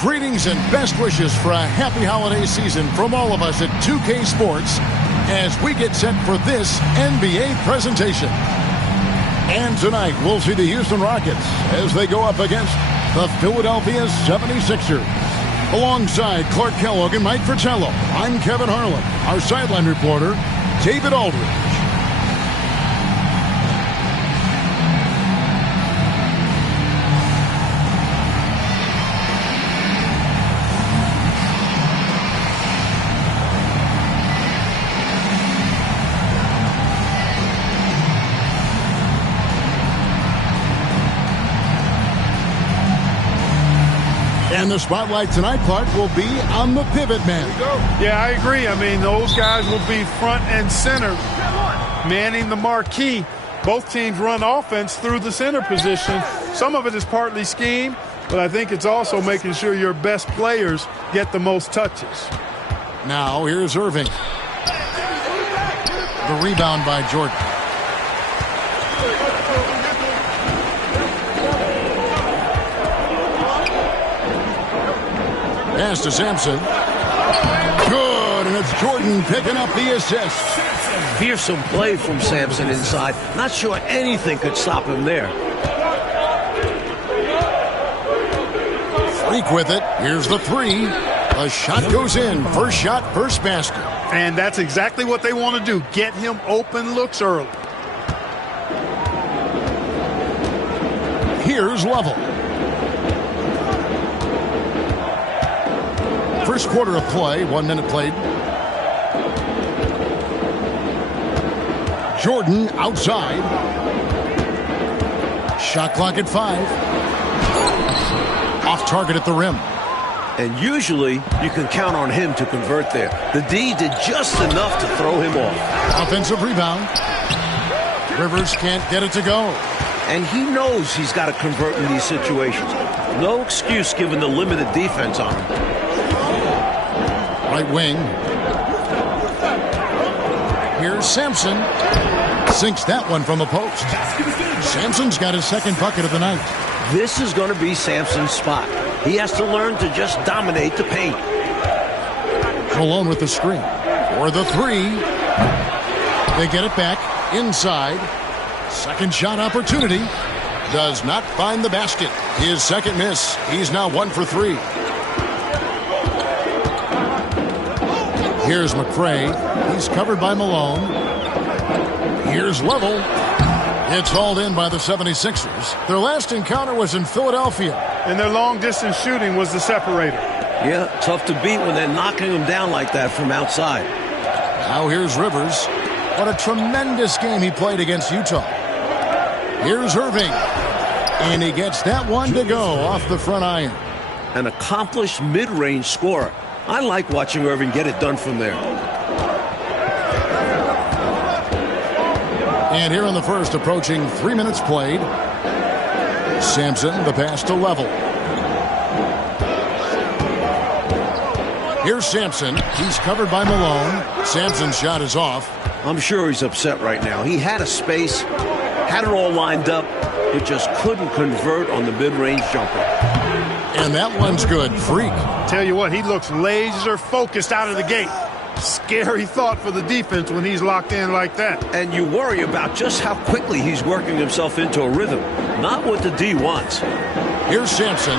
Greetings and best wishes for a happy holiday season from all of us at 2K Sports as we get set for this NBA presentation. And tonight we'll see the Houston Rockets as they go up against the Philadelphia 76ers. Alongside Clark Kellogg and Mike Fratello, I'm Kevin Harlan. Our sideline reporter, David Aldridge. And the spotlight tonight, Clark, will be on the pivot man. Yeah, I agree. I mean, those guys will be front and center, manning the marquee. Both teams run offense through the center position. Some of it is partly scheme, but I think it's also making sure your best players get the most touches. Now, here's Irving. The rebound by Jordan. Pass to Sampson. Good, and it's Jordan picking up the assist. Fearsome play from Sampson inside. Not sure anything could stop him there. Freak with it. Here's the three. The shot goes in. First shot, first basket. And that's exactly what they want to do. Get him open looks early. Here's Lovell. First quarter of play, 1 minute played. Jordan outside. Shot clock at 5. Off target at the rim. And usually you can count on him to convert there. The D did just enough to throw him off. Offensive rebound. Rivers can't get it to go. And he knows he's got to convert in these situations. No excuse given the limited defense on him. Right wing. Here's Sampson. Sinks that one from the post. Sampson's got his second bucket of the night. This is going to be Sampson's spot. He has to learn to just dominate the paint. Malone with the screen. For the three. They get it back. Inside. Second shot opportunity. Does not find the basket. His second miss. He's now 1 for 3. Here's McRae. He's covered by Malone. Here's Lovell. It's hauled in by the 76ers. Their last encounter was in Philadelphia. And their long-distance shooting was the separator. Yeah, tough to beat when they're knocking him down like that from outside. Now here's Rivers. What a tremendous game he played against Utah. Here's Irving. And he gets that one to go off the front iron. An accomplished mid-range scorer. I like watching Irving get it done from there. And here in the first, approaching 3 minutes played. Sampson, the pass to Lovell. Here's Sampson. He's covered by Malone. Sampson's shot is off. I'm sure he's upset right now. He had a space, had it all lined up, but just couldn't convert on the mid-range jumper. And that one's good. Freak. Tell you what, he looks laser focused out of the gate. Scary thought for the defense when he's locked in like that. And you worry about just how quickly he's working himself into a rhythm. Not what the D wants. Here's Sampson.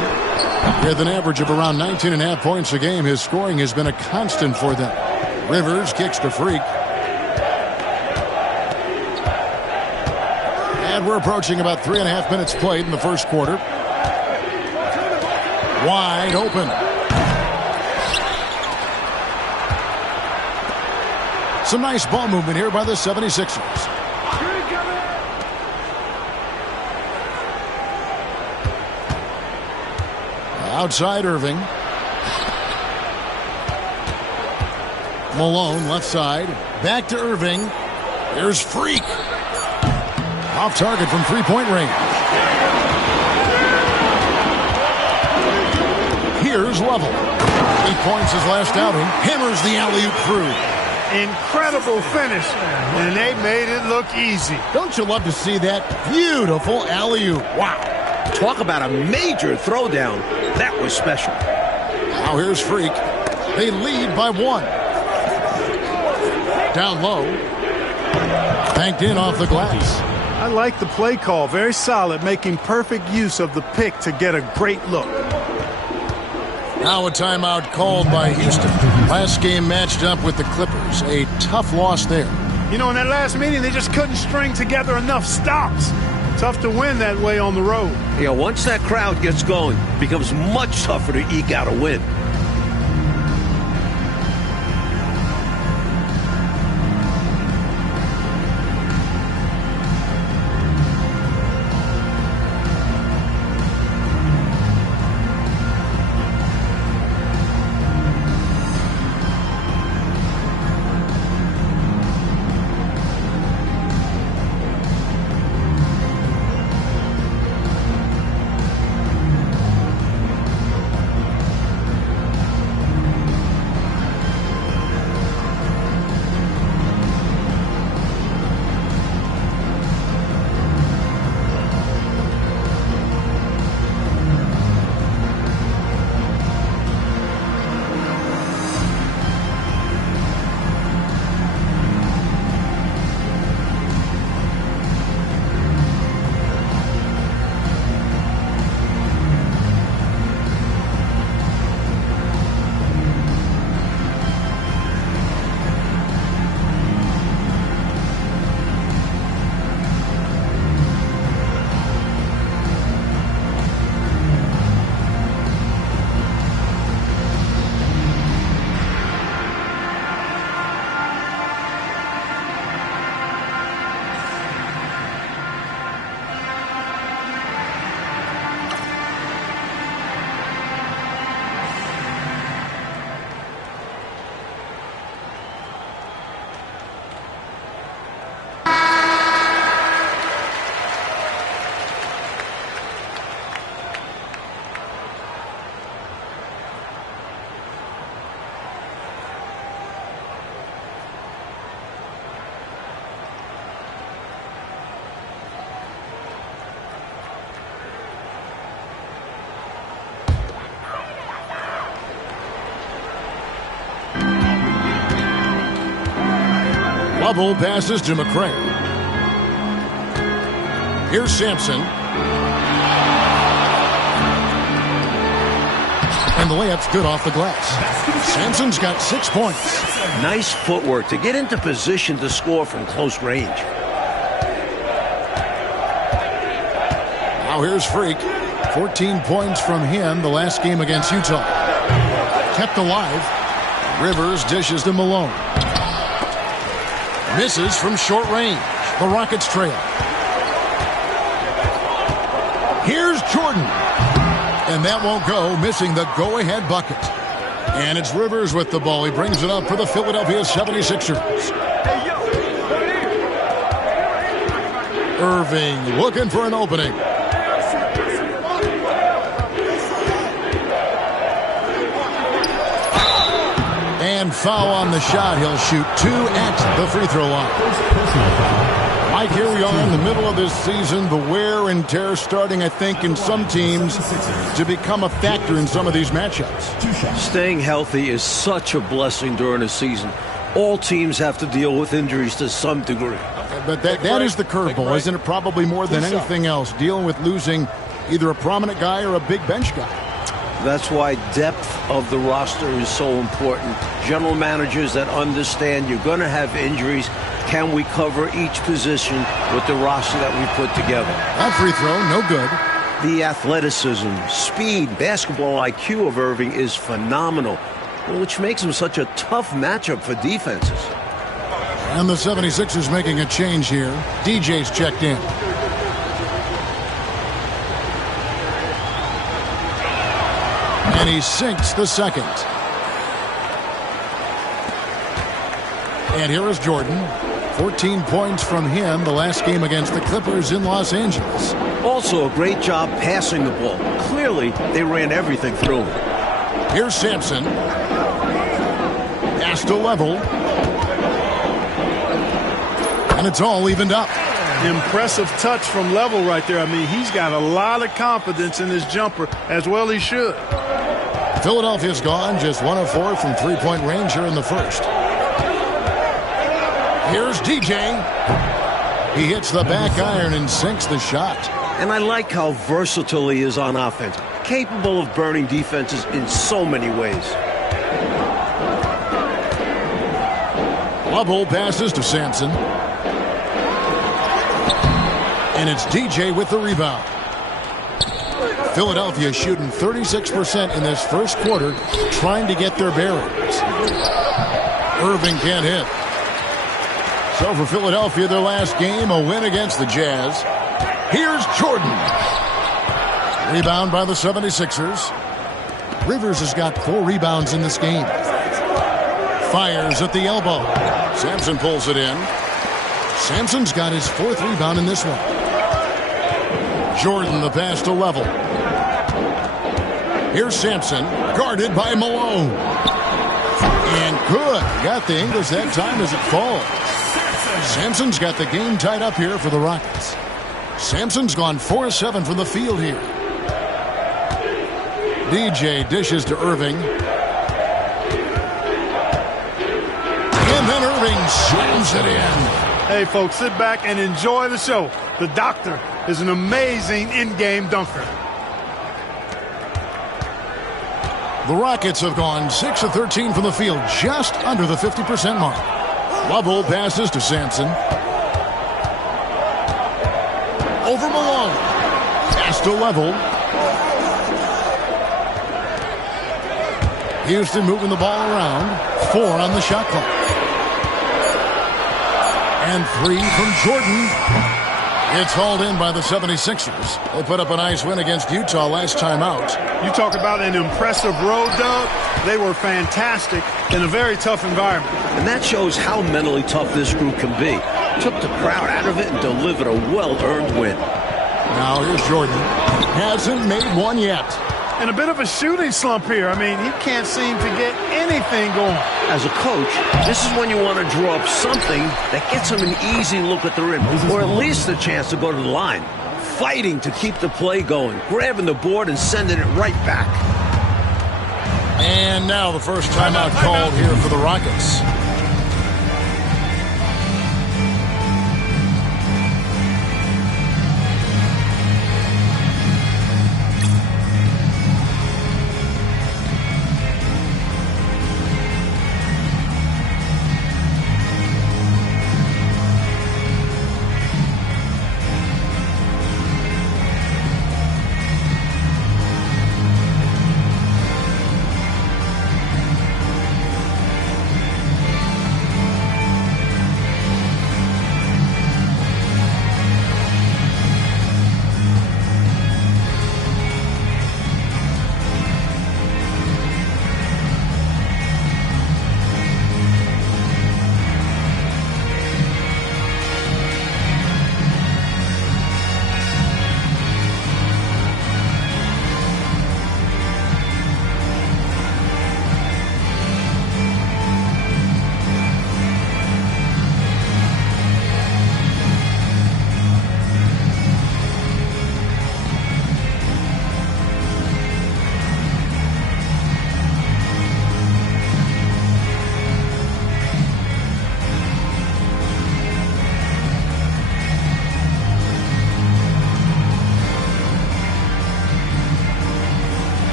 With an average of around 19.5 points a game, his scoring has been a constant for them. Rivers kicks to Freak. And we're approaching about 3.5 minutes played in the first quarter. Wide open. Some nice ball movement here by the 76ers. Outside Irving. Malone left side. Back to Irving. There's Freak. Off target from three-point range. Here's Lovell. 8 points his last outing. Hammers the alley-oop through. Incredible finish, and they made it look easy. Don't you love to see that? Beautiful alley-oop. Wow. Talk about a major throwdown. That was special. Now here's Freak. They lead by 1. Down low. Banked in off the glass. I like the play call. Very solid, making perfect use of the pick to get a great look. Now a timeout called by Houston. Last game matched up with the Clippers. A tough loss there. You know, in that last meeting, they just couldn't string together enough stops. Tough to win that way on the road. Yeah, once that crowd gets going, it becomes much tougher to eke out a win. Lovell passes to McCray. Here's Sampson. And the layup's good off the glass. Sampson's got 6 points. Nice footwork to get into position to score from close range. Now here's Freak. 14 points from him the last game against Utah. Kept alive. Rivers dishes to Malone. Misses from short range. The Rockets trail. Here's Jordan. And that won't go, missing the go-ahead bucket. And it's Rivers with the ball. He brings it up for the Philadelphia 76ers. Irving looking for an opening. And foul on the shot. He'll shoot 2 at the free throw line. Mike, here we are in the middle of this season. The wear and tear starting, I think, in some teams to become a factor in some of these matchups. Staying healthy is such a blessing during a season. All teams have to deal with injuries to some degree. But that is the curveball, isn't it? Probably more than anything else, dealing with losing either a prominent guy or a big bench guy. That's why depth of the roster is so important. General managers that understand you're going to have injuries. Can we cover each position with the roster that we put together? That free throw, no good. The athleticism, speed, basketball IQ of Irving is phenomenal, which makes him such a tough matchup for defenses. And the 76ers making a change here. DJ's checked in. And he sinks the second. And here is Jordan. 14 points from him the last game against the Clippers in Los Angeles. Also a great job passing the ball. Clearly, they ran everything through him. Here's Sampson. Pass to Level. And it's all evened up. Impressive touch from Level right there. I mean, he's got a lot of confidence in his jumper, as well he should. Philadelphia's gone just 1 of 4 from three-point range here in the first. Here's DJ. He hits the back iron and sinks the shot. And I like how versatile he is on offense. Capable of burning defenses in so many ways. Lovell passes to Sampson. And it's DJ with the rebound. Philadelphia shooting 36% in this first quarter, trying to get their bearings. Irving can't hit. So for Philadelphia, their last game, a win against the Jazz. Here's Jordan. Rebound by the 76ers. Rivers has got 4 rebounds in this game. Fires at the elbow. Sampson pulls it in. Sampson's got his 4th rebound in this one. Jordan the pass to Level. Here's Sampson, guarded by Malone. And good. Got the English that time as it falls. Sampson's got the game tied up here for the Rockets. Sampson's gone 4-7 from the field here. DJ dishes to Irving. And then Irving slams it in. Hey, folks, sit back and enjoy the show. The doctor is an amazing in-game dunker. The Rockets have gone 6 of 13 from the field, just under the 50% mark. Lovell passes to Sampson. Over Malone. Pass to Level. Houston moving the ball around. 4 on the shot clock. And 3 from Jordan. It's hauled in by the 76ers. They put up a nice win against Utah last time out. You talk about an impressive road dub. They were fantastic in a very tough environment. And that shows how mentally tough this group can be. Took the crowd out of it and delivered a well-earned win. Now here's Jordan. Hasn't made one yet. And a bit of a shooting slump here. I mean, he can't seem to get anything going. As a coach, this is when you want to draw up something that gets him an easy look at the rim, or at least a chance to go to the line. Fighting to keep the play going, grabbing the board and sending it right back. And now the first timeout called here for the Rockets.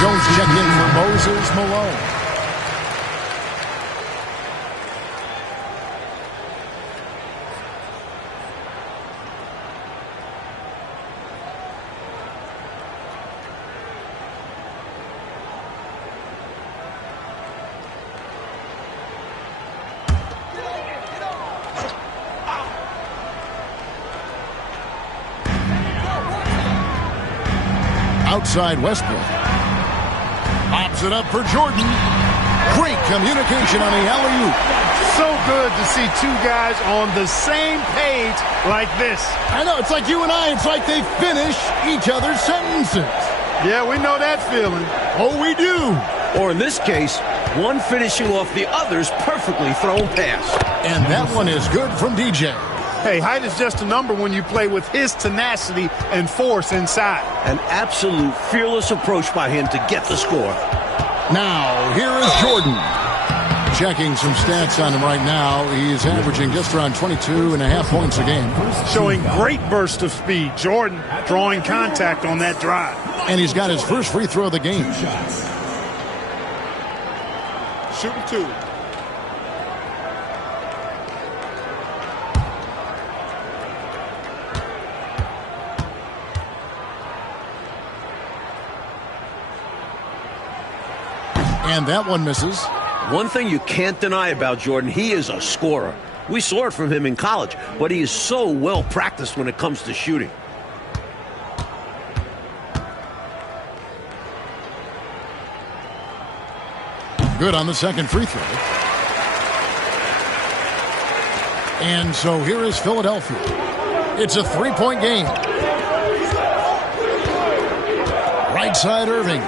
Jones checked in for Moses Malone. Outside Westbrook. Pops it up for Jordan. Great communication on the alley-oop. So good to see two guys on the same page like this. I know, it's like you and I. It's like they finish each other's sentences. Yeah, we know that feeling. Oh, we do. Or in this case, one finishing off the other's perfectly thrown pass. And that one is good from DJ. Hey, height is just a number when you play with his tenacity and force inside. An absolute fearless approach by him to get the score. Now, here is Jordan. Checking some stats on him right now. He's averaging just around 22.5 points a game. Showing great burst of speed. Jordan drawing contact on that drive. And he's got his first free throw of the game. Shooting two. And that one misses. One thing you can't deny about Jordan, he is a scorer. We saw it from him in college, but he is so well practiced when it comes to shooting. Good on the second free throw. And so here is Philadelphia. It's a three-point game. Right side Irving.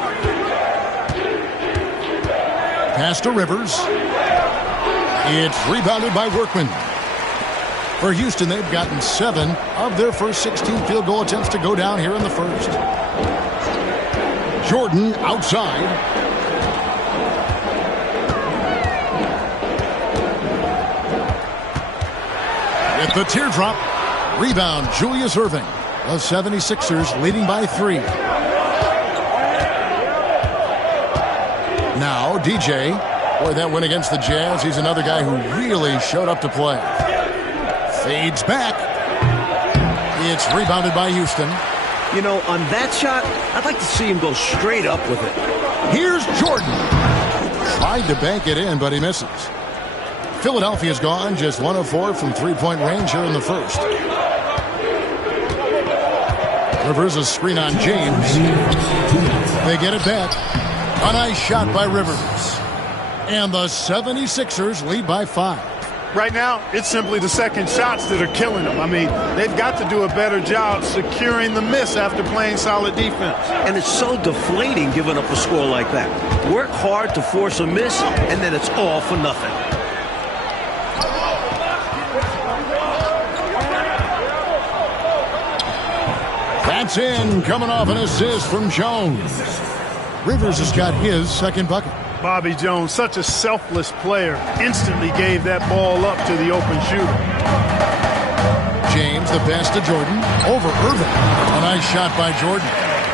Pass to Rivers. It's rebounded by Workman. For Houston, they've gotten 7 of their first 16 field goal attempts to go down here in the first. Jordan outside. With the teardrop. Rebound, Julius Irving. The 76ers leading by 3. Now, DJ. Boy, that win against the Jazz. He's another guy who really showed up to play. Fades back. It's rebounded by Houston. You know, on that shot, I'd like to see him go straight up with it. Here's Jordan. Tried to bank it in, but he misses. Philadelphia's gone just 1 of 4 from three-point range here in the first. Rivers a screen on James. They get it back. A nice shot by Rivers. And the 76ers lead by 5. Right now, it's simply the second shots that are killing them. I mean, they've got to do a better job securing the miss after playing solid defense. And it's so deflating giving up a score like that. Work hard to force a miss, and then it's all for nothing. That's in, coming off an assist from Jones. Rivers has got his second bucket. Bobby Jones, such a selfless player, instantly gave that ball up to the open shooter. James, the pass to Jordan, over Irving. A nice shot by Jordan.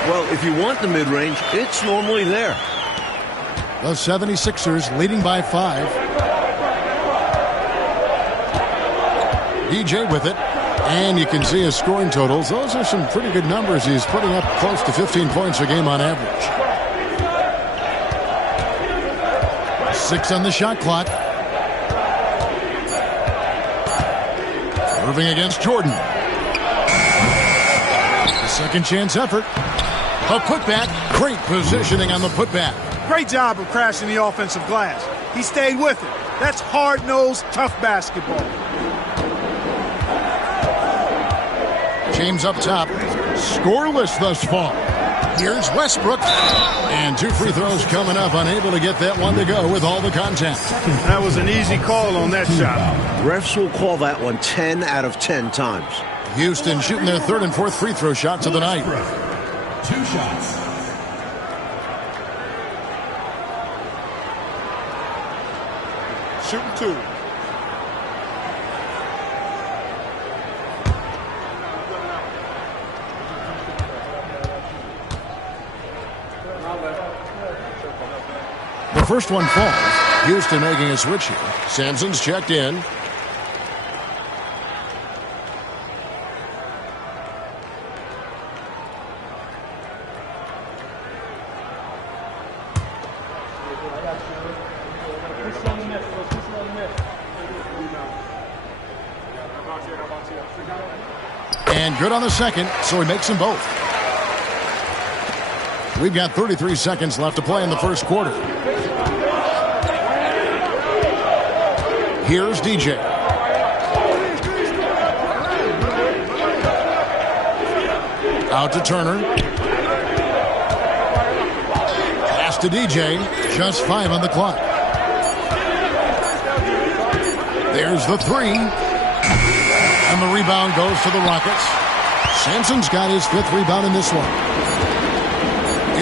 Well, if you want the mid-range, it's normally there. The 76ers leading by 5. DJ with it. And you can see his scoring totals. Those are some pretty good numbers. He's putting up close to 15 points a game on average. 6 on the shot clock. Irving against Jordan. The second chance effort. A putback. Great positioning on the putback. Great job of crashing the offensive glass. He stayed with it. That's hard-nosed, tough basketball. James up top. Scoreless thus far. Here's Westbrook. And 2 free throws coming up. Unable to get that one to go with all the contact. That was an easy call on that shot. Refs will call that one 10 out of 10 times. Houston shooting their 3rd and 4th free throw shots of the night. 2 shots. Shooting 2. The first one falls. Houston making a switch here. Sampson's checked in. And good on the second, so he makes them both. We've got 33 seconds left to play in the first quarter. Here's DJ. Out to Turner. Pass to DJ. Just 5 on the clock. There's the 3. And the rebound goes to the Rockets. Sampson's got his 5th rebound in this one.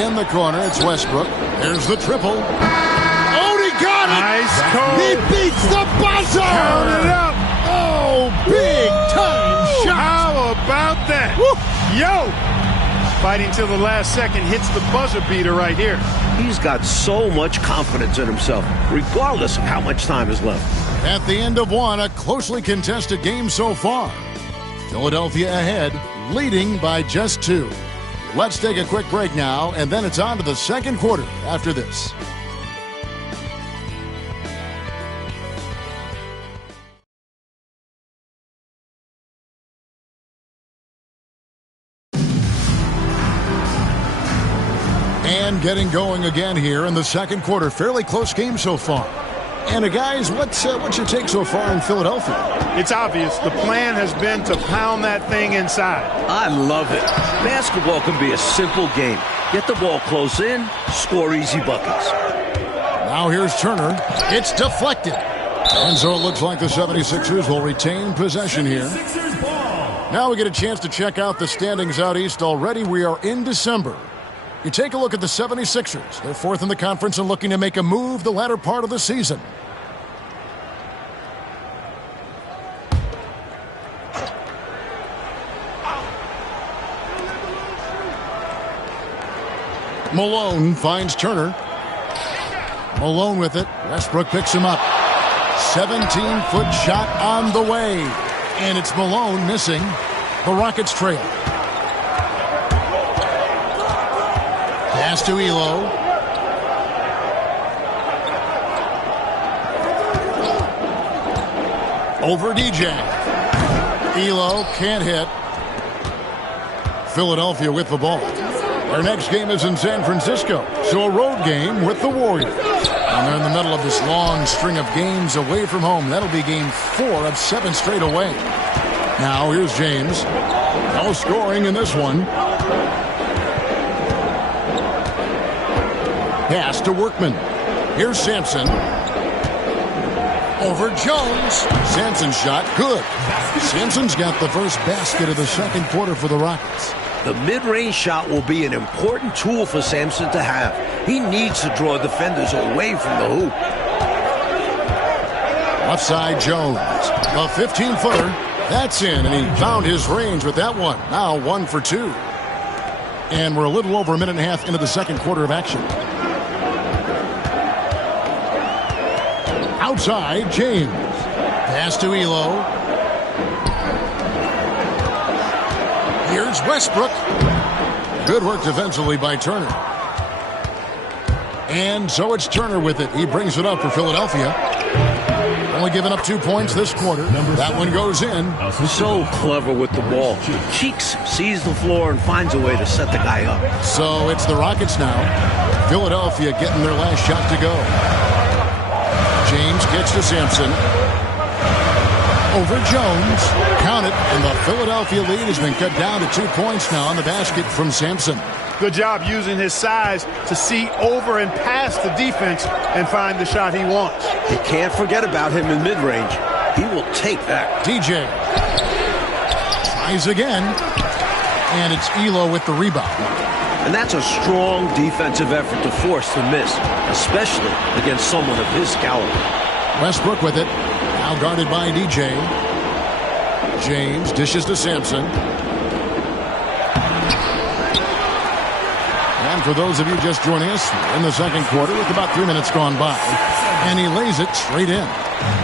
In the corner, it's Westbrook. There's the triple. Oh, he got it! Nice call. He beats the buzzer! Count it up. Oh, big time shot! How about that? Woo. Yo! Fighting till the last second, hits the buzzer beater right here. He's got so much confidence in himself, regardless of how much time is left. At the end of one, a closely contested game so far. Philadelphia ahead, leading by just 2. Let's take a quick break now, and then it's on to the second quarter after this. And getting going again here in the second quarter. Fairly close game so far. And guys, what's your take so far in Philadelphia? It's obvious. The plan has been to pound that thing inside. I love it. Basketball can be a simple game. Get the ball close in, score easy buckets. Now here's Turner. It's deflected. And so it looks like the 76ers will retain possession here. Now we get a chance to check out the standings out east already. We are in December. You take a look at the 76ers. They're 4th in the conference and looking to make a move the latter part of the season. Malone finds Turner. Malone with it. Westbrook picks him up. 17-foot shot on the way. And it's Malone missing. The Rockets trail. Pass to Elo. Over DJ. Elo can't hit. Philadelphia with the ball. Their next game is in San Francisco, so a road game with the Warriors. And they're in the middle of this long string of games away from home. That'll be game 4 of 7 straight away. Now here's James. No scoring in this one. Pass to Workman. Here's Sampson. Over Jones. Sampson's shot, good. Sampson's got the first basket of the second quarter for the Rockets. The mid-range shot will be an important tool for Sampson to have. He needs to draw defenders away from the hoop. Left side, Jones. A 15-footer. That's in, and he found his range with that one. Now 1 for 2. And we're a little over a minute and a half into the second quarter of action. Outside, James. Pass to Elo. Here's Westbrook. Good work defensively by Turner. And so it's Turner with it. He brings it up for Philadelphia. Only giving up 2 points this quarter. That one goes in. So clever with the ball. Cheeks sees the floor and finds a way to set the guy up. So it's the Rockets now. Philadelphia getting their last shot to go. James gets to Sampson. Over Jones. Count it. And the Philadelphia lead has been cut down to 2 points now on the basket from Sampson. Good job using his size to see over and past the defense and find the shot he wants. You can't forget about him in mid-range. He will take that. DJ tries again. And it's Elo with the rebound. And that's a strong defensive effort to force the miss, especially against someone of his caliber. Westbrook with it. Now guarded by DJ. James dishes to Sampson. And for those of you just joining us, in the second quarter with about 3 minutes gone by. And he lays it straight in.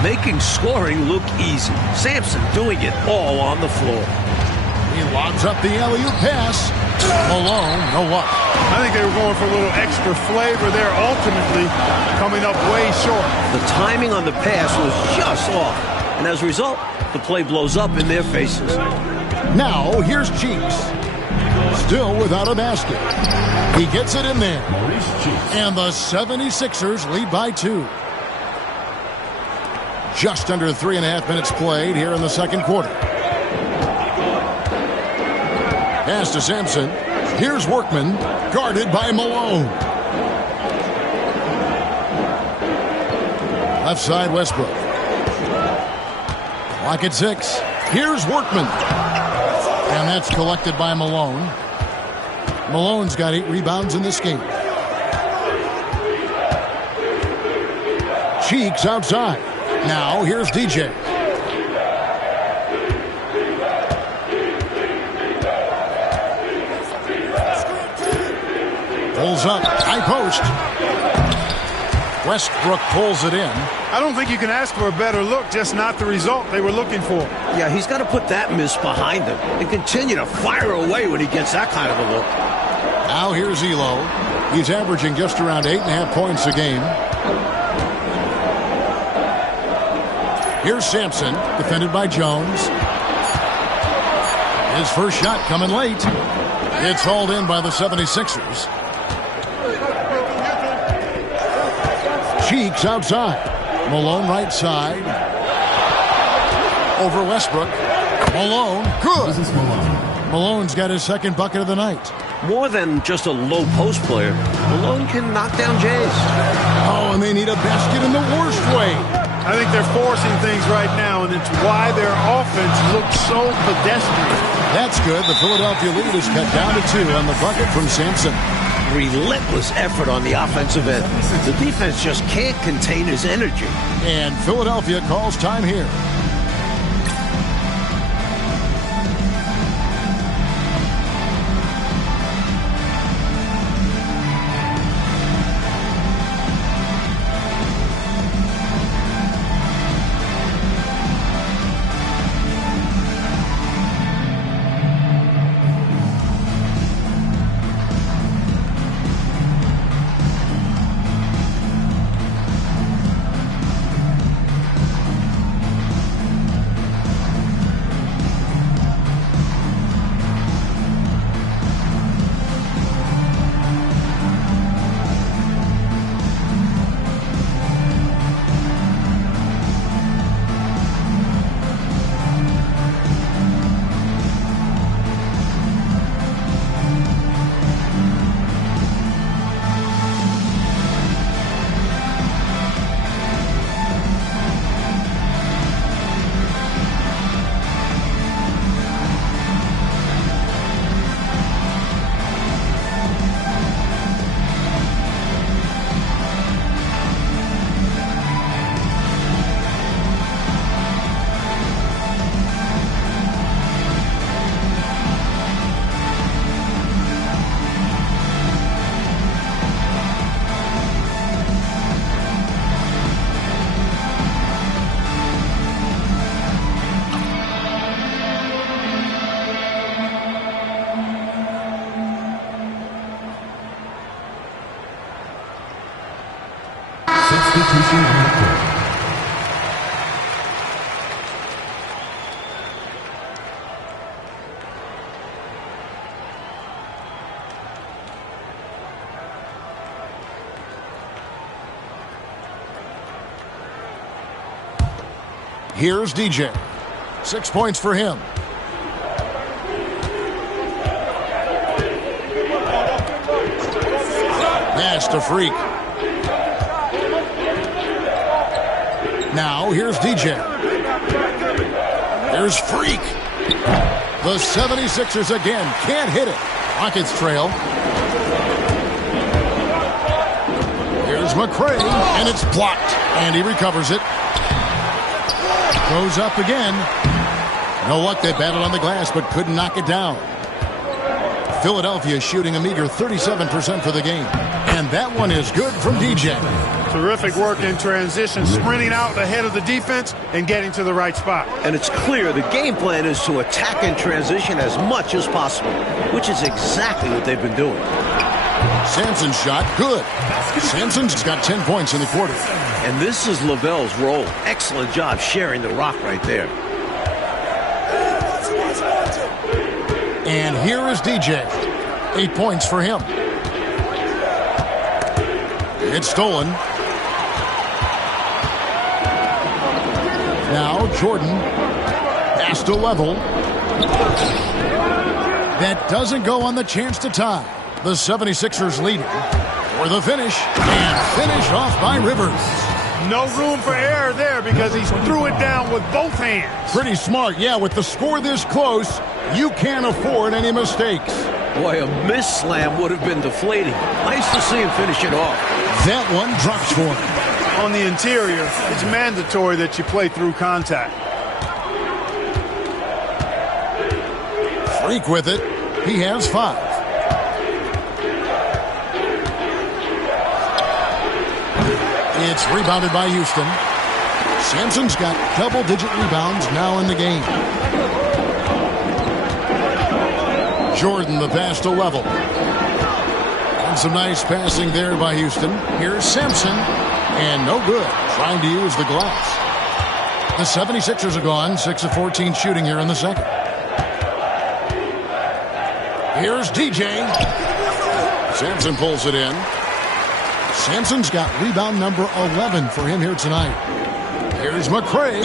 Making scoring look easy. Sampson doing it all on the floor. He lobs up the alley-oop pass. Malone, no luck. I think they were going for a little extra flavor there, ultimately coming up way short. The timing on the pass was just off. And as a result, the play blows up in their faces. Now, here's Cheeks. Still without a basket. He gets it in there. And the 76ers lead by 2. Just under 3.5 minutes played here in the second quarter. Pass to Sampson. Here's Workman, guarded by Malone. Left side, Westbrook. Clock at 6. Here's Workman. And that's collected by Malone. Malone's got 8 rebounds in this game. Cheeks outside. Now here's DJ. Pulls up. High post. Westbrook pulls it in. I don't think you can ask for a better look, just not the result they were looking for. Yeah, he's got to put that miss behind him and continue to fire away when he gets that kind of a look. Now here's Elo. He's averaging just around 8.5 points a game. Here's Sampson, defended by Jones. His first shot coming late. It's hauled in by the 76ers. Cheeks outside. Malone right side. Over Westbrook. Malone, good. Malone's got his second bucket of the night. More than just a low post player, Malone can knock down Jays. Oh, and they need a basket in the worst way. I think they're forcing things right now, and it's why their offense looks so pedestrian. That's good. The Philadelphia lead is cut down to 2 on the bucket from Sampson. Relentless effort on the offensive end. The defense just can't contain his energy. And Philadelphia calls time here. Substitution on the court. Here's DJ. 6 points for him. Pass to Freak. Now here's DJ. There's Freak. The 76ers again can't hit it. Rockets trail. Here's McRae, and it's blocked. And he recovers it. Goes up again. No luck. They battled on the glass, but couldn't knock it down. Philadelphia shooting a meager 37% for the game. And that one is good from DJ. Terrific work in transition, sprinting out ahead of the defense and getting to the right spot. And it's clear the game plan is to attack in transition as much as possible, which is exactly what they've been doing. Sampson's shot, good. Sampson's got 10 points in the quarter. And this is Lavelle's role. Excellent job sharing the rock right there. And here is DJ. 8 points for him. It's stolen. Now Jordan. Pass to Level. That doesn't go on the chance to tie. The 76ers leading for the finish. And finish off by Rivers. No room for error there because he threw it down with both hands. Pretty smart. Yeah, with the score this close, you can't afford any mistakes. Boy, a miss slam would have been deflating. Nice to see him finish it off. That one drops for him. On the interior, it's mandatory that you play through contact. Freak with it. He has 5. It's rebounded by Houston. Sampson's got double-digit rebounds now in the game. Jordan, the pass to Level. And some nice passing there by Houston. Here's Sampson. And no good. Trying to use the glass. The 76ers are gone. 6 of 14 shooting here in the second. Here's DJ. Sampson pulls it in. Sampson's got rebound number 11 for him here tonight. Here's McCray.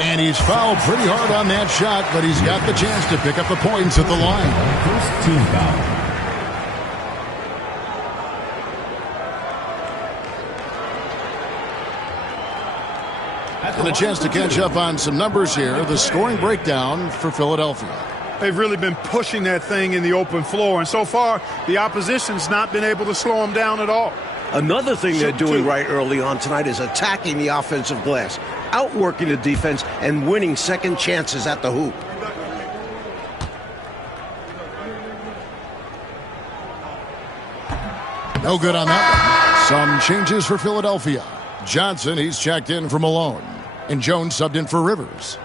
And he's fouled pretty hard on that shot, but he's got the chance to pick up the points at the line. First team foul. And a chance to catch up on some numbers here. The scoring breakdown for Philadelphia. They've really been pushing that thing in the open floor, and so far, the opposition's not been able to slow them down at all. Another thing they're doing right early on tonight is attacking the offensive glass, outworking the defense, and winning second chances at the hoop. No good on that one. Some changes for Philadelphia. Johnson, he's checked in for Malone. And Jones subbed in for Rivers.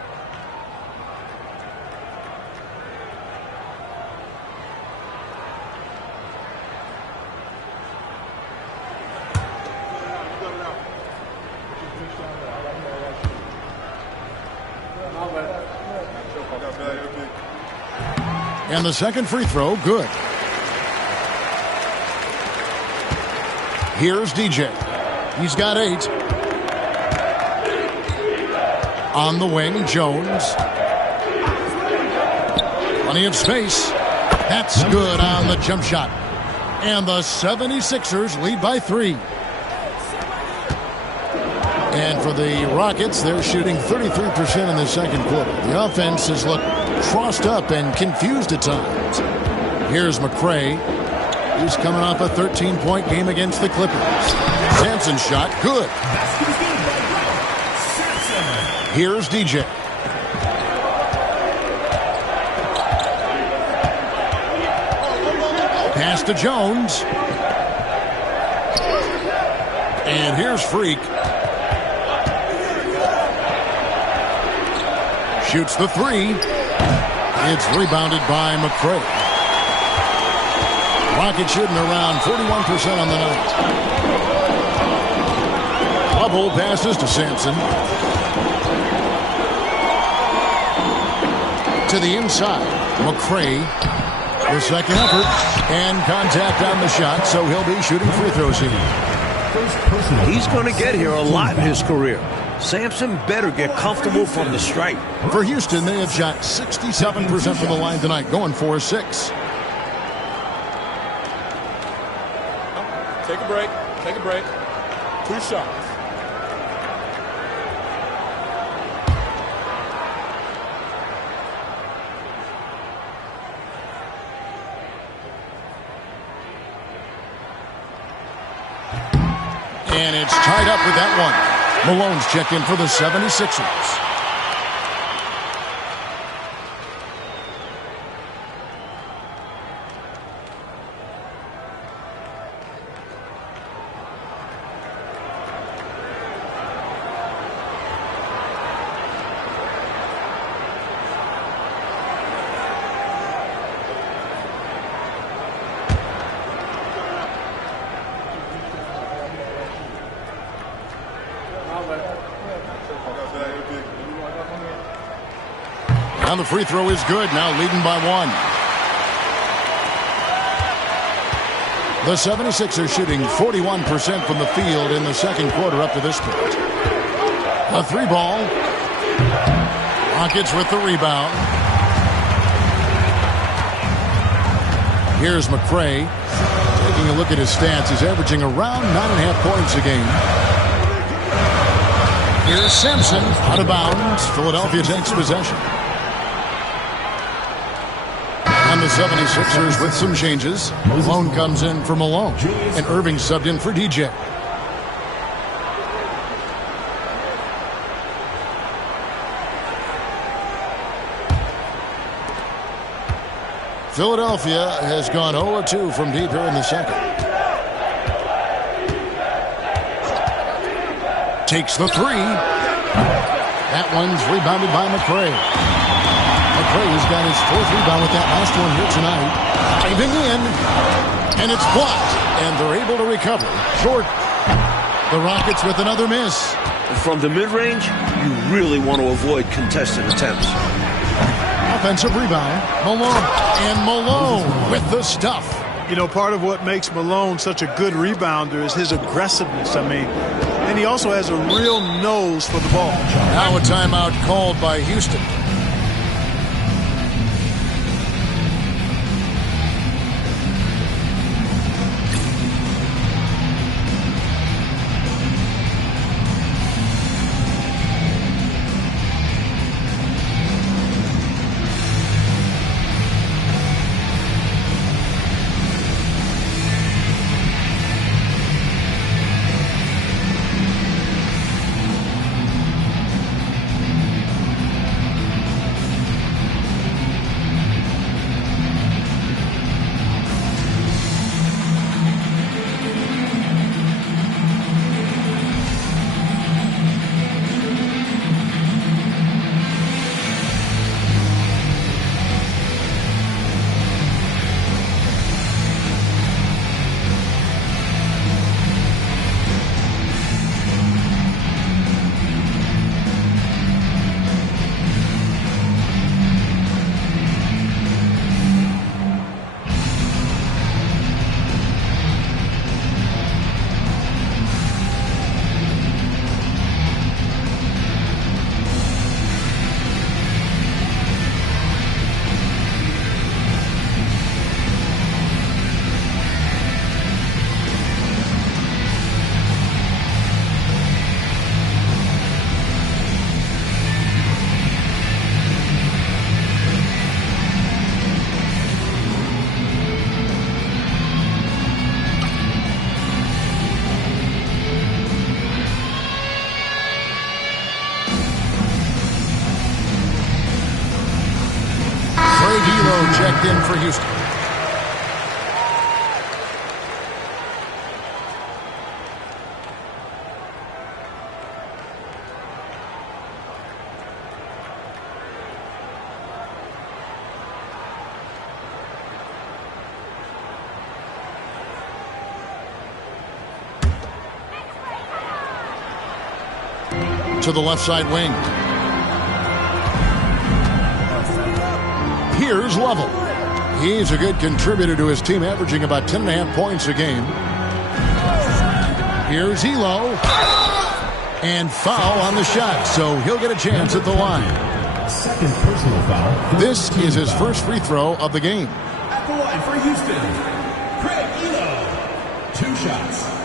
And the second free throw, good. Here's DJ. He's got 8. On the wing, Jones. Plenty of space. That's good on the jump shot. And the 76ers lead by 3. And for the Rockets, they're shooting 33% in the second quarter. The offense has looked crossed up and confused at times. Here's McCray. He's coming off a 13-point game against the Clippers. Sampson's shot, good. Here's DJ. Pass to Jones. And here's Freak. Shoots the 3. It's rebounded by McCray. Rockets shooting around 41% on the night. Bubble passes to Sampson. To the inside. McCray. The second effort. And contact on the shot, so he'll be shooting free throws here. He's going to get here a lot in his career. Sampson better get comfortable from the stripe. For Houston, they have shot 67% from the line tonight, going 4-6. Take a break. Take a break. 2 shots. And it's tied up with that one. Malone's checked in for the 76ers. And the free throw is good, now leading by 1. The 76ers shooting 41% from the field in the second quarter up to this point. A 3 ball. Rockets with the rebound. Here's McCray. Taking a look at his stats, he's averaging around 9.5 points a game. Here's Simpson, out of bounds. Philadelphia takes possession. And the 76ers with some changes. Malone comes in for Malone. And Irving subbed in for DJ. Philadelphia has gone 0-2 from deep here in the second. Takes the three. That one's rebounded by McCray. McCray has got his 4th rebound with that last one here tonight. Diving in, and it's blocked, and they're able to recover. Short. The Rockets with another miss. From the mid-range, you really want to avoid contested attempts. Offensive rebound. Malone. And Malone with the stuff. You know, part of what makes Malone such a good rebounder is his aggressiveness. I mean, and he also has a real nose for the ball. Now a timeout called by Houston. Checked in for Houston. To the left side wing. Here's Lovell. He's a good contributor to his team, averaging about 10.5 points a game. Here's Elo. And foul on the shot, so he'll get a chance at the line. Second personal foul. This is his first free throw of the game. At the line for Houston, Craig Elo. 2 shots.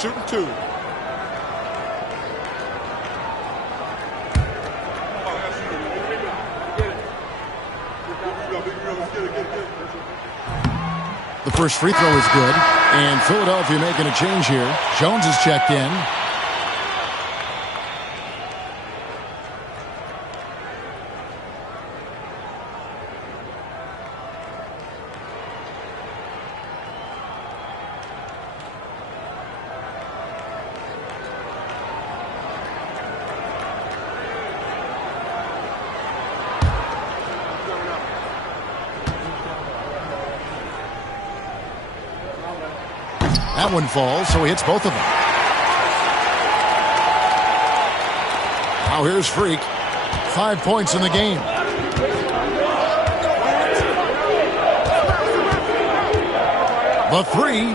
Shooting 2. The first free throw is good, and Philadelphia making a change here. Jones is checked in. That one falls, so he hits both of them. Now here's Freak. 5 points in the game. The three.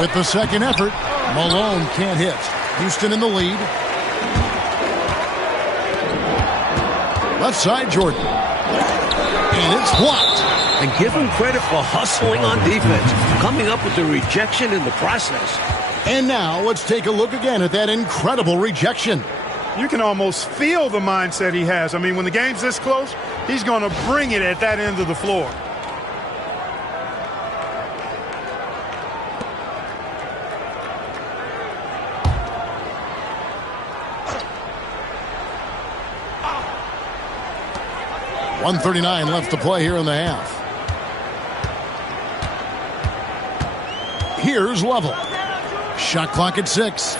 With the second effort, Malone can't hit. Houston in the lead. Left side, Jordan. And it's blocked. And give him credit for hustling on defense, coming up with the rejection in the process. And now let's take a look again at that incredible rejection. You can almost feel the mindset he has. I mean, when the game's this close, he's going to bring it at that end of the floor. .139 left to play here in the half. Here's Level. Shot clock at 6.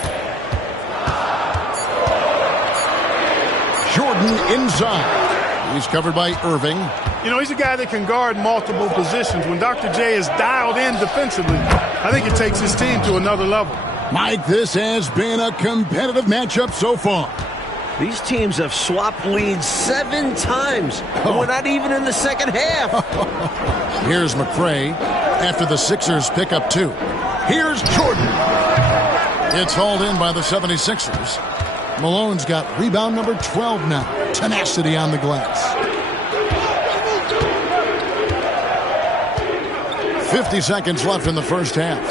Jordan inside. He's covered by Irving. You know, he's a guy that can guard multiple positions. When Dr. J is dialed in defensively, I think it takes his team to another level. Mike, this has been a competitive matchup so far. These teams have swapped leads 7 times, and we're not even in the second half. Here's McRae after the Sixers pick up 2. Here's Jordan. It's hauled in by the 76ers. Malone's got rebound number 12 now. Tenacity on the glass. 50 seconds left in the first half.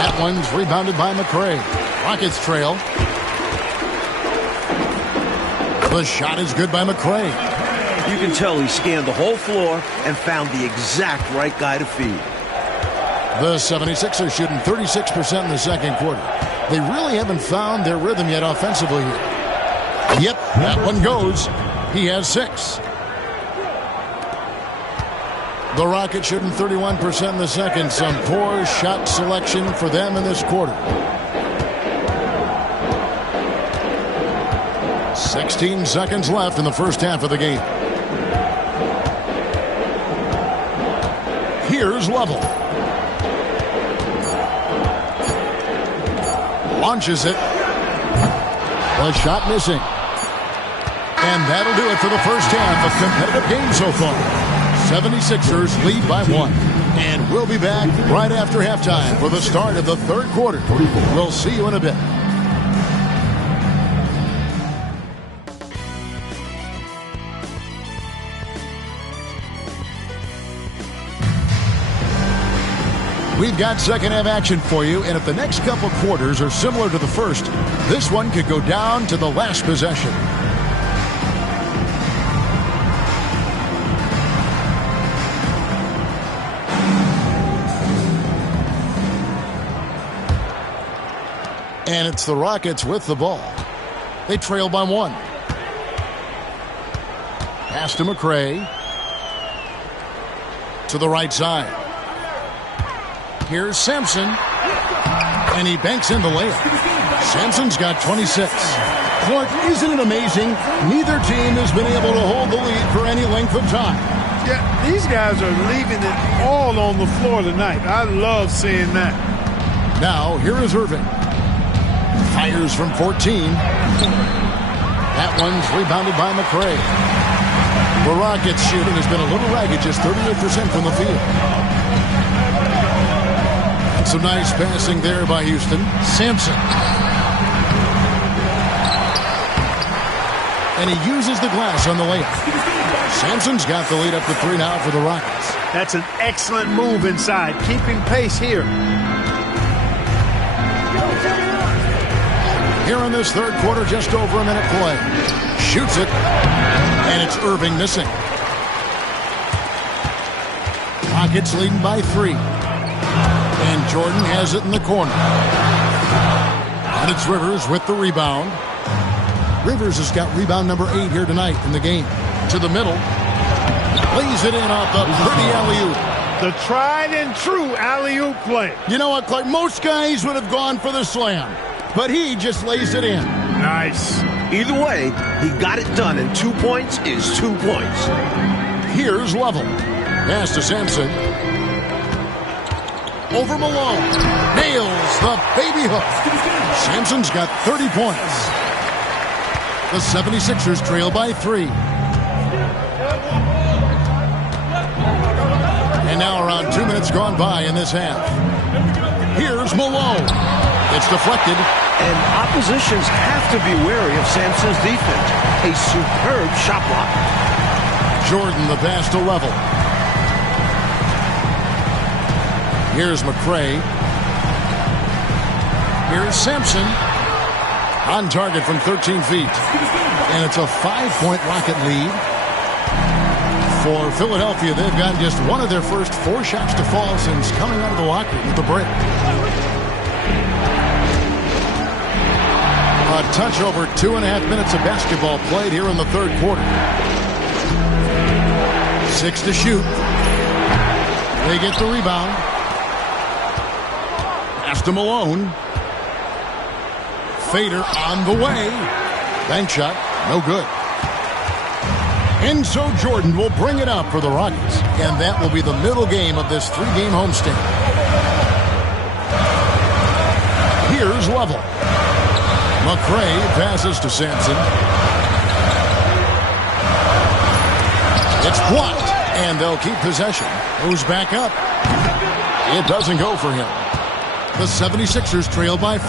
That one's rebounded by McRae. Rockets trail. The shot is good by McRae. You can tell he scanned the whole floor and found the exact right guy to feed. The 76ers shooting 36% in the second quarter. They really haven't found their rhythm yet offensively here. Yep, that one goes. He has 6. The Rockets shooting 31% in the second. Some poor shot selection for them in this quarter. 16 seconds left in the first half of the game. Here's Level. Launches it. The shot missing. And that'll do it for the first half. A competitive game so far. 76ers lead by 1. And we'll be back right after halftime for the start of the third quarter. We'll see you in a bit. We've got second half action for you, and if the next couple quarters are similar to the first, this one could go down to the last possession. And it's the Rockets with the ball. They trail by 1. Pass to McRae. To the right side. Here's Sampson. And he banks in the layup. Sampson's got 26. Clark, isn't it amazing? Neither team has been able to hold the lead for any length of time. Yeah, these guys are leaving it all on the floor tonight. I love seeing that. Now, here is Irving. Fires from 14. That one's rebounded by McRae. The Rockets shooting has been a little ragged, just 38% from the field. And some nice passing there by Houston. Sampson. And he uses the glass on the layup. Sampson's got the lead up to 3 now for the Rockets. That's an excellent move inside, keeping pace here. Here in this third quarter, just over a minute play. Shoots it, and it's Irving missing. Rockets leading by 3. And Jordan has it in the corner. And it's Rivers with the rebound. Rivers has got rebound number 8 here tonight in the game. To the middle. Lays it in off the pretty alley-oop. The tried and true alley-oop play. You know what, Clark? Most guys would have gone for the slam. But he just lays it in. Nice. Either way, he got it done, and 2 points is 2 points. Here's Level. Pass to Sampson. Over Malone. Nails the baby hook. Sampson's got 30 points. The 76ers trail by 3. now around 2 minutes gone by in this half. Here's Malone. It's deflected. And oppositions have to be wary of Sampson's defense. A superb shot block. Jordan the pass to level. Here's McCray. Here's Sampson. On target from 13 feet. And it's a 5-point Rocket lead. For Philadelphia, they've gotten just one of their first 4 shots to fall since coming out of the locker room with the break. A touch over 2.5 minutes of basketball played here in the third quarter. 6 to shoot. They get the rebound. Pass to Malone. Fader on the way. Bank shot, no good. And so Jordan will bring it up for the Rockets. And that will be the middle game of this 3-game homestand. Here's Level. McCray passes to Sampson. It's blocked, and they'll keep possession. Goes back up. It doesn't go for him. The 76ers trail by 5.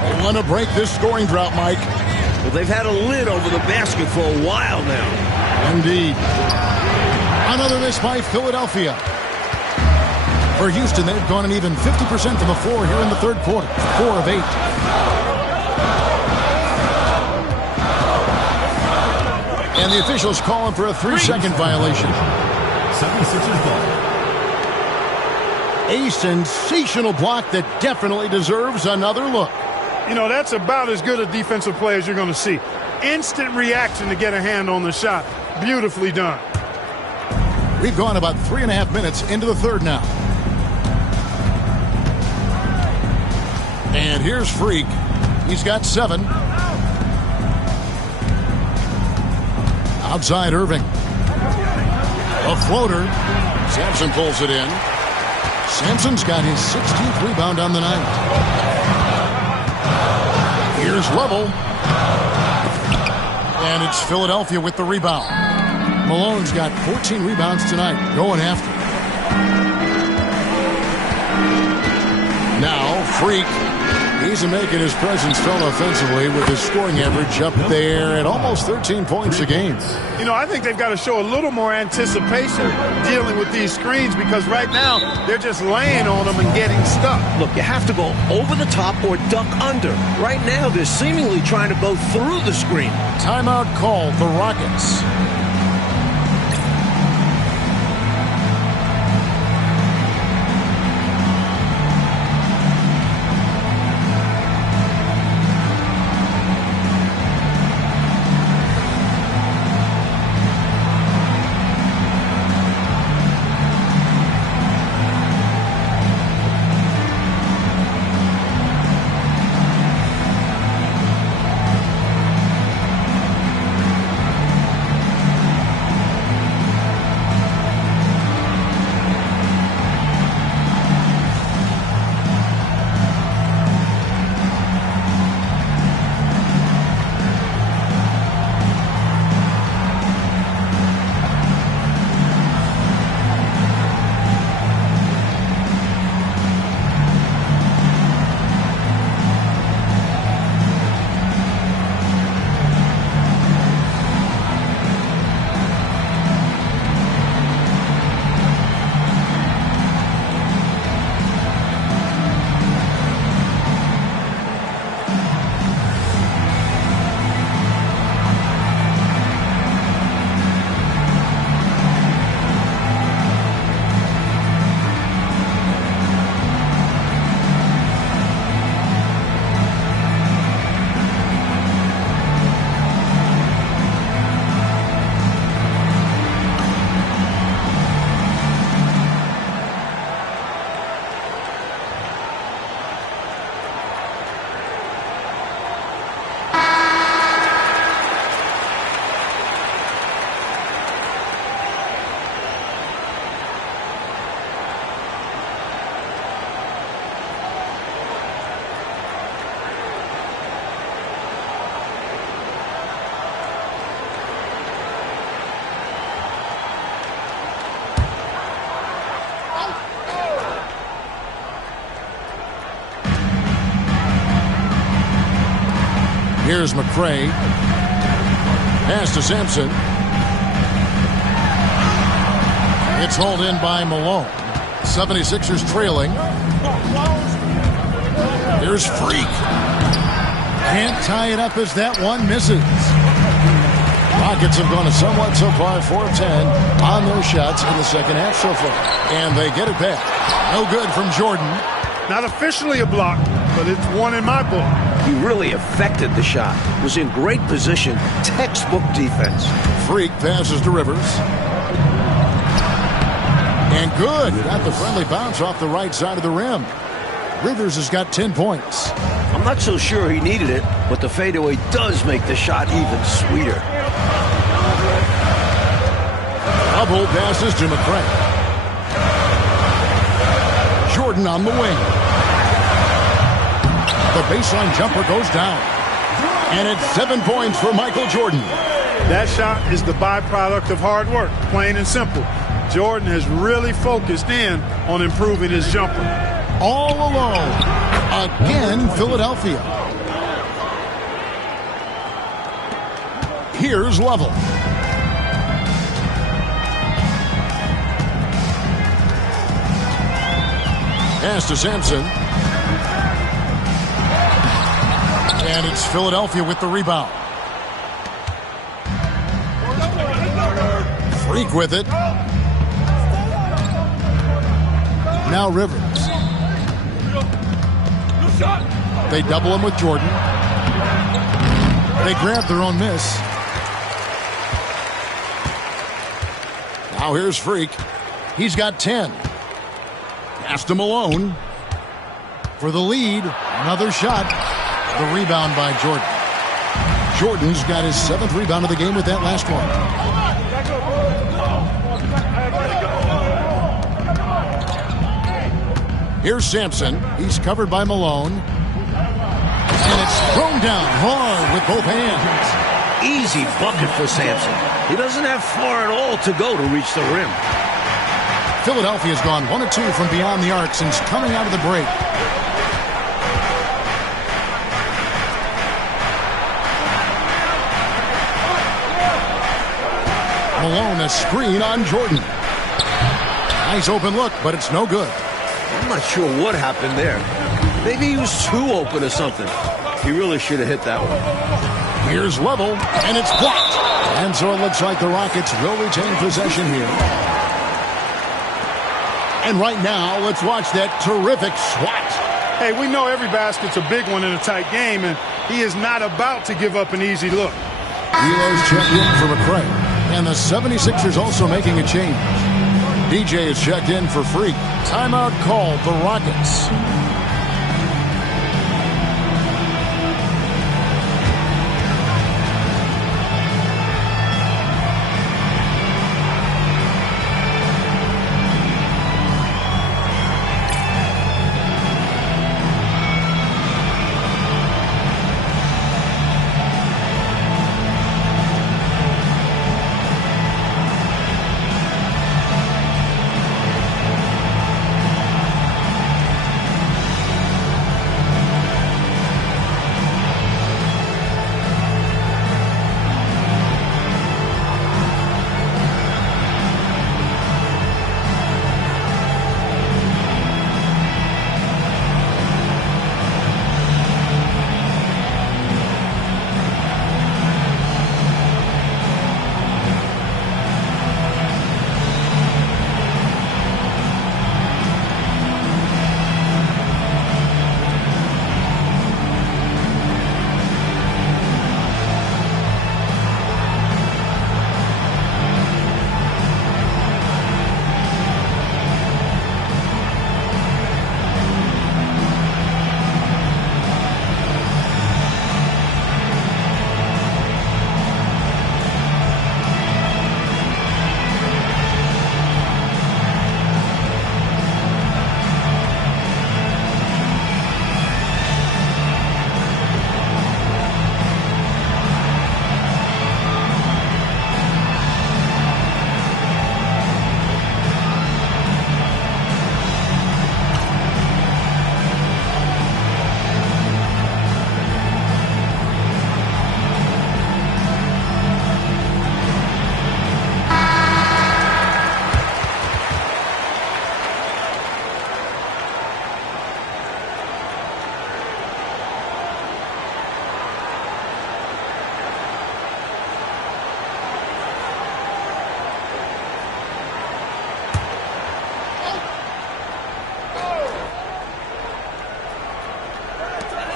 They want to break this scoring drought, Mike. Well, they've had a lid over the basket for a while now. Indeed. Another miss by Philadelphia. For Houston, they've gone an even 50% from the floor here in the third quarter. 4 of 8. And the officials calling for a 3-second violation. 76ers ball. A sensational block that definitely deserves another look. You know, that's about as good a defensive play as you're going to see. Instant reaction to get a hand on the shot. Beautifully done. We've gone about 3.5 minutes into the third now. And here's Freak. He's got 7. Outside Irving. A floater. Sampson pulls it in. Sampson's got his 16th rebound on the night. Here's Level. And it's Philadelphia with the rebound. Malone's got 14 rebounds tonight, going after it. Now, Freak. He's making his presence felt offensively with his scoring average up there at almost 13 points a game. You know, I think they've got to show a little more anticipation dealing with these screens because right now they're just laying on them and getting stuck. Look, you have to go over the top or duck under. Right now, they're seemingly trying to go through the screen. Timeout called, the Rockets. Here's McCray. Pass to Sampson. It's hauled in by Malone. 76ers trailing. Here's Freak. Can't tie it up as that one misses. Rockets have gone somewhat so far, 4 of 10 on their shots in the second half so far. And they get it back. No good from Jordan. Not officially a block, but it's one in my book. He really affected the shot. Was in great position. Textbook defense. Freak passes to Rivers. And good. Got the friendly bounce off the right side of the rim. Rivers has got 10 points. I'm not so sure he needed it, but the fadeaway does make the shot even sweeter. Double passes to McCray. Jordan on the wing. The baseline jumper goes down. And it's 7 points for Michael Jordan. That shot is the byproduct of hard work, plain and simple. Jordan has really focused in on improving his jumper. All alone. Again, Philadelphia. Here's Lovell. Pass to Sampson. And it's Philadelphia with the rebound. Freak with it. Now Rivers. They double him with Jordan. They grab their own miss. Now here's Freak. He's got 10. Pass to Malone. For the lead. Another shot. The rebound by Jordan. Jordan's got his 7th rebound of the game with that last one. Here's Sampson. He's covered by Malone. And it's thrown down hard with both hands. Easy bucket for Sampson. He doesn't have far at all to go to reach the rim. Philadelphia's gone 1 of 2 from beyond the arc since coming out of the break. Malone, a screen on Jordan. Nice open look, but it's no good. I'm not sure what happened there. Maybe he was too open or something. He really should have hit that one. Here's Lovell, and it's blocked. And so it looks like the Rockets will retain possession here. And right now, let's watch that terrific swat. Hey, we know every basket's a big one in a tight game, and he is not about to give up an easy look. Elo's checked in for McCray. And the 76ers also making a change. DJ is checked in for Freak. Timeout called the Rockets.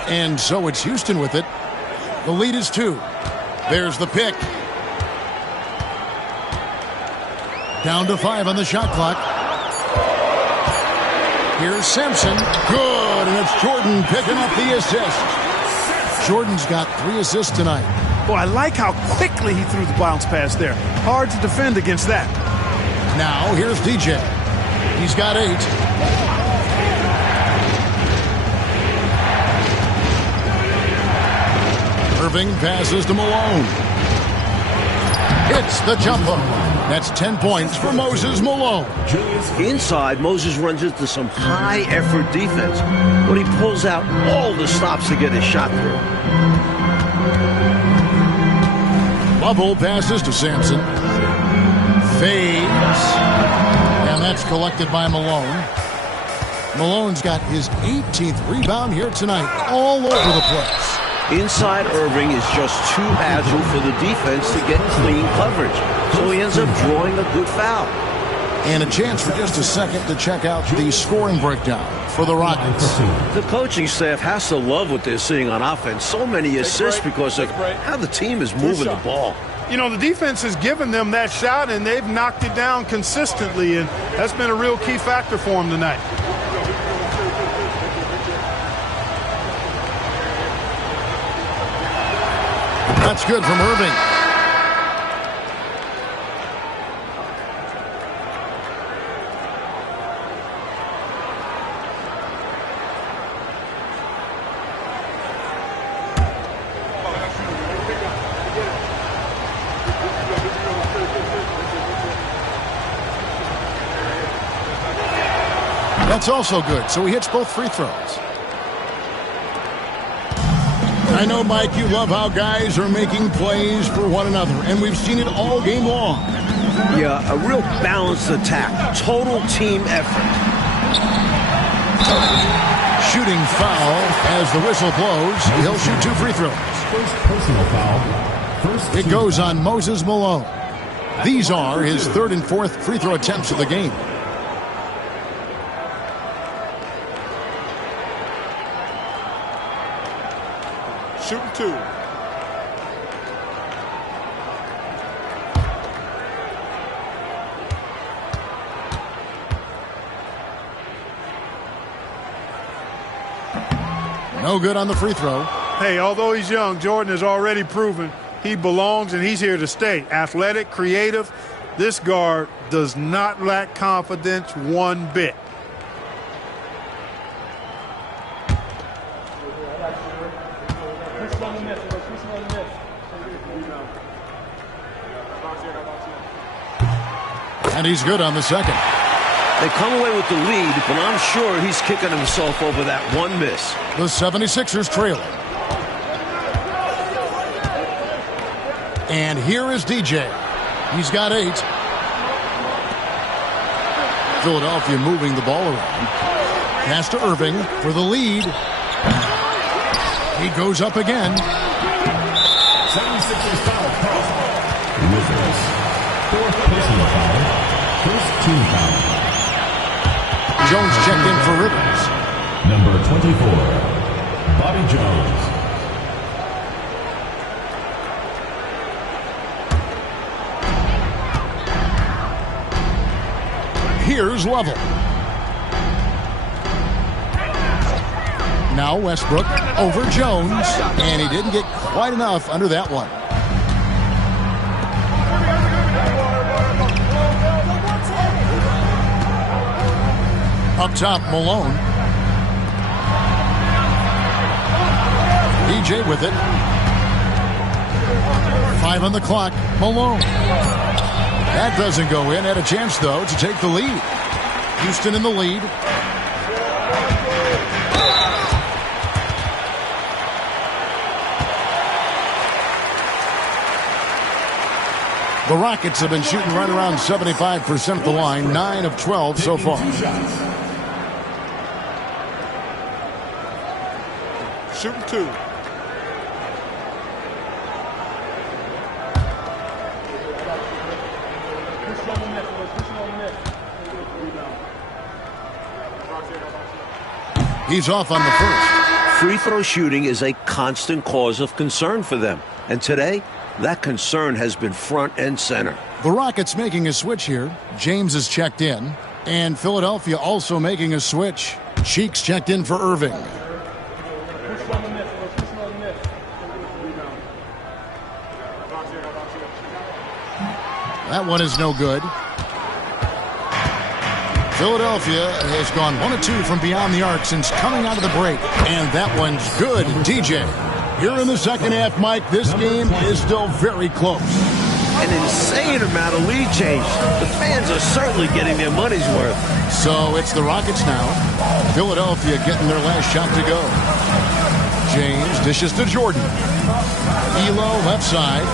And so it's Houston with it. The lead is 2. There's the pick. Down to 5 on the shot clock. Here's Sampson. Good, and it's Jordan picking up the assist. Jordan's got 3 assists tonight. Boy, I like how quickly he threw the bounce pass there. Hard to defend against that. Now, here's DJ. He's got 8. Irving passes to Malone. Hits the jumper. That's 10 points for Moses Malone. Inside, Moses runs into some high-effort defense, but he pulls out all the stops to get his shot through. Lovell passes to Sampson. Fades. And that's collected by Malone. Malone's got his 18th rebound here tonight, all over the place. Inside, Irving is just too agile for the defense to get clean coverage, so he ends up drawing a good foul. And a chance for just a second to check out the scoring breakdown for the Rockets. The coaching staff has to love what they're seeing on offense. So many assists because of how the team is moving the ball. You know, the defense has given them that shot, and they've knocked it down consistently, and that's been a real key factor for them tonight. That's good from Irving. That's also good, so he hits both free throws. I know, Mike, you love how guys are making plays for one another, and we've seen it all game long. Yeah, a real balanced attack. Total team effort. Shooting foul as the whistle blows. He'll shoot 2 free throws. First personal foul. It goes on Moses Malone. These are his 3rd and 4th free throw attempts of the game. Shooting 2. No good on the free throw. Hey, although he's young, Jordan has already proven he belongs and he's here to stay. Athletic, creative. This guard does not lack confidence one bit. And he's good on the second. They come away with the lead, but I'm sure he's kicking himself over that one miss. The 76ers trailing. And here is DJ. He's got 8. Philadelphia moving the ball around. Pass to Irving for the lead. He goes up again. 76ers foul call. Wizards. 4th personal foul. First team foul. Jones checked in for Rivers. Number 24, Bobby Jones. Here's Lovell. Now Westbrook over Jones, and he didn't get quite enough under that one. Up top, Malone. DJ with it. 5 on the clock. Malone. That doesn't go in. Had a chance, though, to take the lead. Houston in the lead. The Rockets have been shooting right around 75% of the line, 9 of 12 so far. Shooting 2. He's off on the first. free throw shooting is a constant cause of concern for them. And today, that concern has been front and center. The Rockets making a switch here. James is checked in. And Philadelphia also making a switch. Cheeks checked in for Irving. That one is no good. Philadelphia has gone 1 of 2 from beyond the arc since coming out of the break. And that one's good. DJ. Here in the second half, Mike, this game is still very close. An insane amount of lead change. The fans are certainly getting their money's worth. So it's the Rockets now. Philadelphia getting their last shot to go. James dishes to Jordan. Elo left side.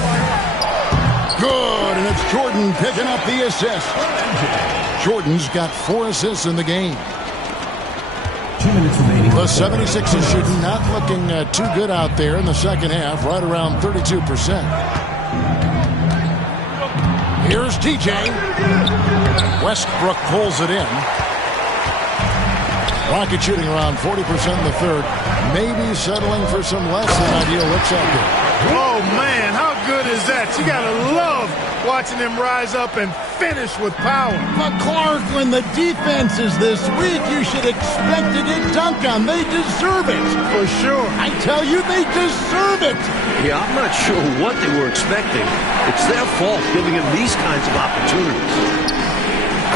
Good, and it's Jordan picking up the assist. Jordan's got 4 assists in the game. 2 minutes remaining. The 76ers shooting not looking too good out there in the second half, right around 32%. Here's TJ. Westbrook pulls it in. Rocket shooting around 40% in the third. Maybe settling for some less than ideal looks out there. Oh, man, how good is that? You got to love watching them rise up and finish with power. But Clark, when the defense is this weak, you should expect to get dunked on. They deserve it. For sure. I tell you, they deserve it. Yeah, I'm not sure what they were expecting. It's their fault giving them these kinds of opportunities.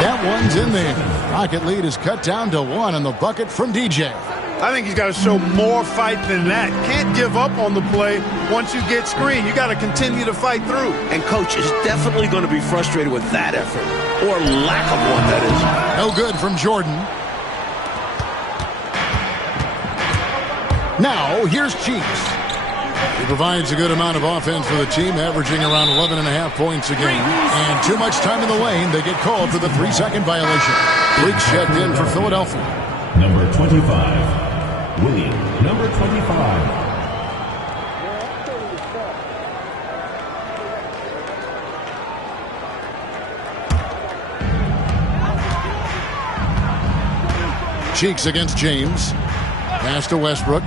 That one's in there. Rocket lead is cut down to 1 on the bucket from DJ. I think he's got to show more fight than that. Can't give up on the play once you get screened. You got to continue to fight through. And Coach is definitely going to be frustrated with that effort. Or lack of one, that is. No good from Jordan. Now, here's Cheeks. He provides a good amount of offense for the team, averaging around 11.5 points a game. And too much time in the lane, they get called for the 3-second violation. Cheeks checked in for Philadelphia. Number 25, William. Number 25. Cheeks against James. Pass to Westbrook.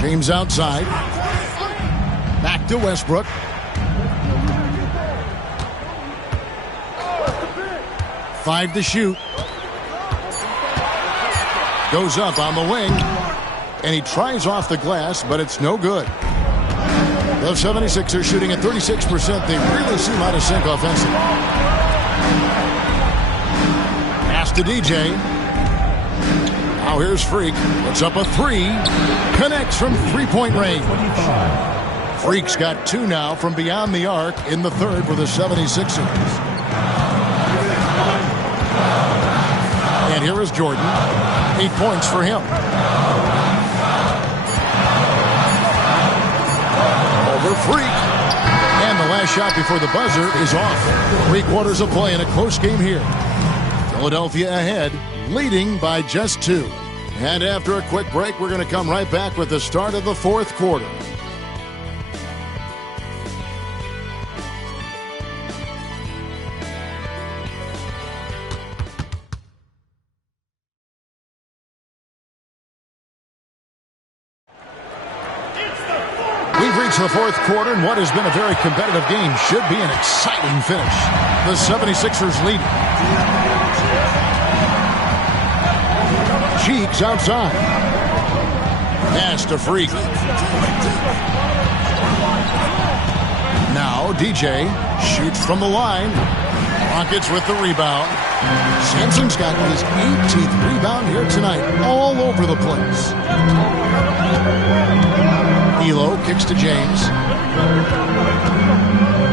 James outside. Back to Westbrook. Five to shoot. Goes up on the wing. And he tries off the glass, but it's no good. The 76ers shooting at 36%. They really seem out of sync offensively. Pass to DJ. Now here's Freak. Puts up a 3. Connects from three-point range. Freak's got 2 now from beyond the arc in the third for the 76ers. And here is Jordan. 8 points for him. Over Freak. And the last shot before the buzzer is off. 3 quarters of play in a close game here. Philadelphia ahead, leading by just 2. And after a quick break, we're going to come right back with the start of the fourth quarter. We've reached the fourth quarter, and what has been a very competitive game should be an exciting finish. The 76ers lead. Cheeks outside. Pass to Freak. Now DJ shoots from the line. Rockets with the rebound. Sampson's got his 18th rebound here tonight. All over the place. Elo kicks to James.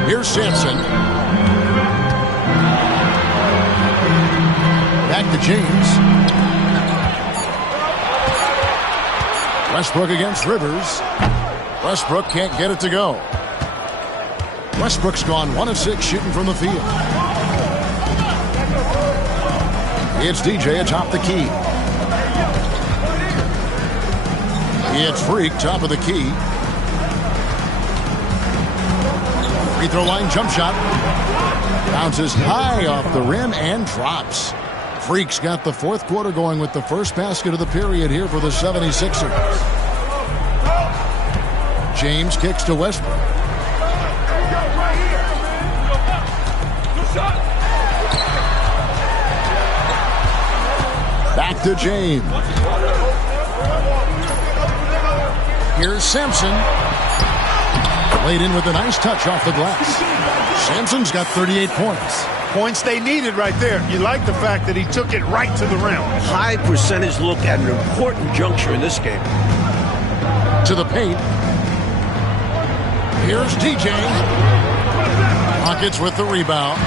Here's Sampson. Back to James. Westbrook against Rivers. Westbrook can't get it to go. Westbrook's gone 1 of 6 shooting from the field. It's DJ atop the key. It's Freak, top of the key. Free throw line jump shot. Bounces high off the rim and drops. Freak's got the fourth quarter going with the first basket of the period here for the 76ers. James kicks to Westbrook. Back to James. Here's Sampson. Laid in with a nice touch off the glass. Sampson's got 38 points. Points they needed right there. You like the fact that he took it right to the rim. High percentage look at an important juncture in this game. To the paint. Here's DJ. Rockets with the rebound.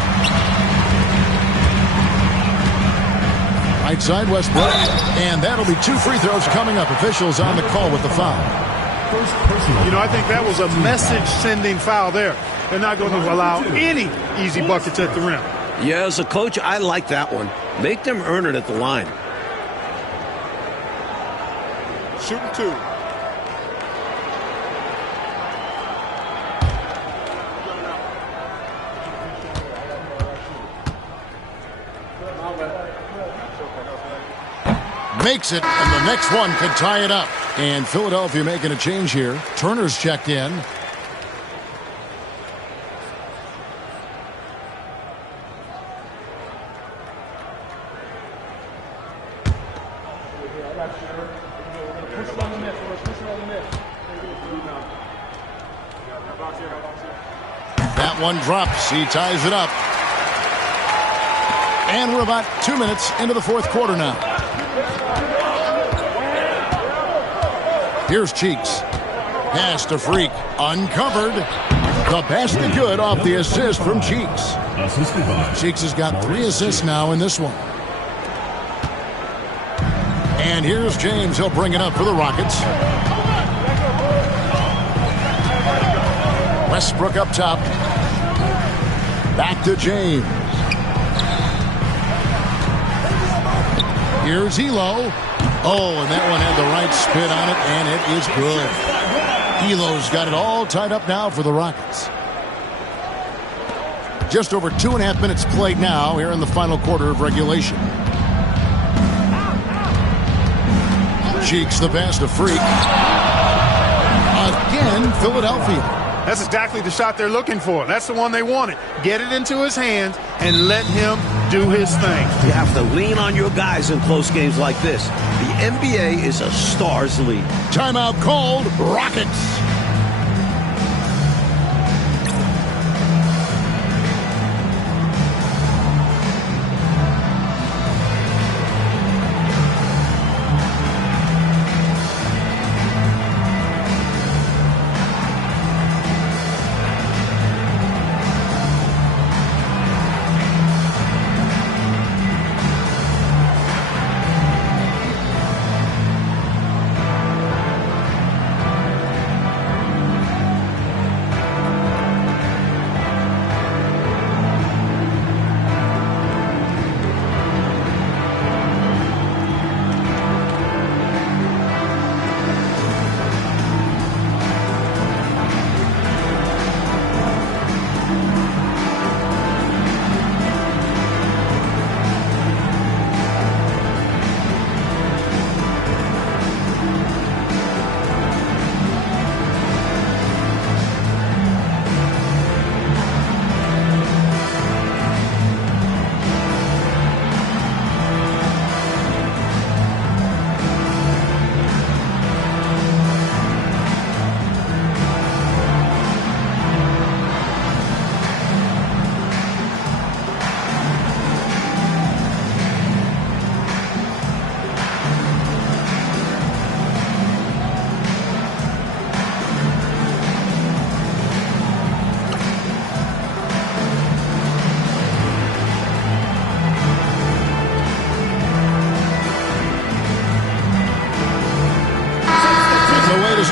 Right side Westbrook. And that'll be 2 free throws coming up. Officials on the call with the foul. You know, I think that was a message-sending foul there. They're not going to allow any easy buckets at the rim. Yeah, as a coach, I like that one. Make them earn it at the line. Shooting 2. Makes it, and the next one could tie it up. And Philadelphia making a change here. Turner's checked in. That one drops. He ties it up. And we're about 2 minutes into the fourth quarter now. Here's Cheeks. Pass to Freak. Uncovered. The basket good off the assist from Cheeks. Cheeks has got 3 assists now in this one. And here's James. He'll bring it up for the Rockets. Westbrook up top. Back to James. Here's Elo. Oh, and that one had the right spin on it, and it is good. Elo's got it all tied up now for the Rockets. Just over 2.5 minutes played now here in the final quarter of regulation. Cheeks the pass to Freak. Again, Philadelphia. That's exactly the shot they're looking for. That's the one they wanted. Get it into his hands and let him do his thing. You have to lean on your guys in close games like this. The NBA is a stars league. Timeout called. Rockets.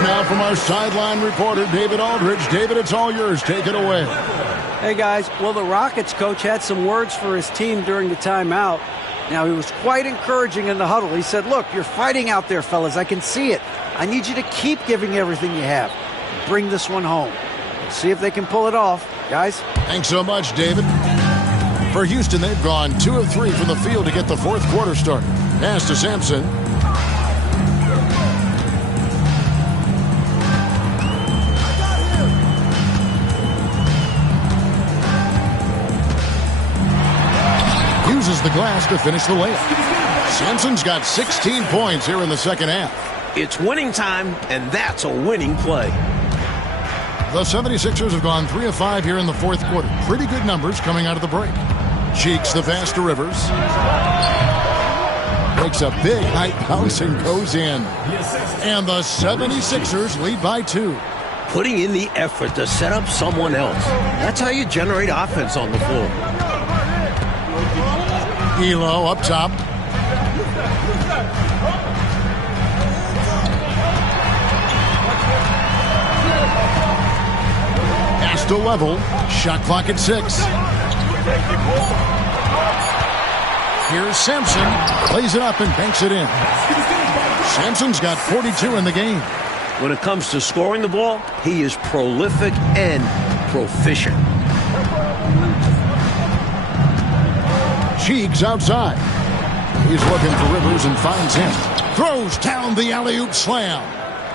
Now from our sideline reporter, David Aldridge. David, it's all yours. Take it away. Hey, guys. Well, the Rockets coach had some words for his team during the timeout. Now, he was quite encouraging in the huddle. He said, look, you're fighting out there, fellas. I can see it. I need you to keep giving everything you have. Bring this one home. See if they can pull it off. Guys? Thanks so much, David. For Houston, they've gone 2 of 3 from the field to get the fourth quarter started. Pass to Sampson. Uses the glass to finish the layup. Sampson's got 16 points here in the second half. It's winning time, and that's a winning play. The 76ers have gone 3 of 5 here in the fourth quarter. Pretty good numbers coming out of the break. Cheeks the pass to Rivers. Makes a big height bounce and goes in. And the 76ers lead by 2. Putting in the effort to set up someone else. That's how you generate offense on the floor. Elo up top. Pass to level. Shot clock at 6. Here's Sampson. Plays it up and banks it in. Sampson's got 42 in the game. When it comes to scoring the ball, he is prolific and proficient. Cheeks outside. He's looking for Rivers and finds him. Throws down the alley-oop slam.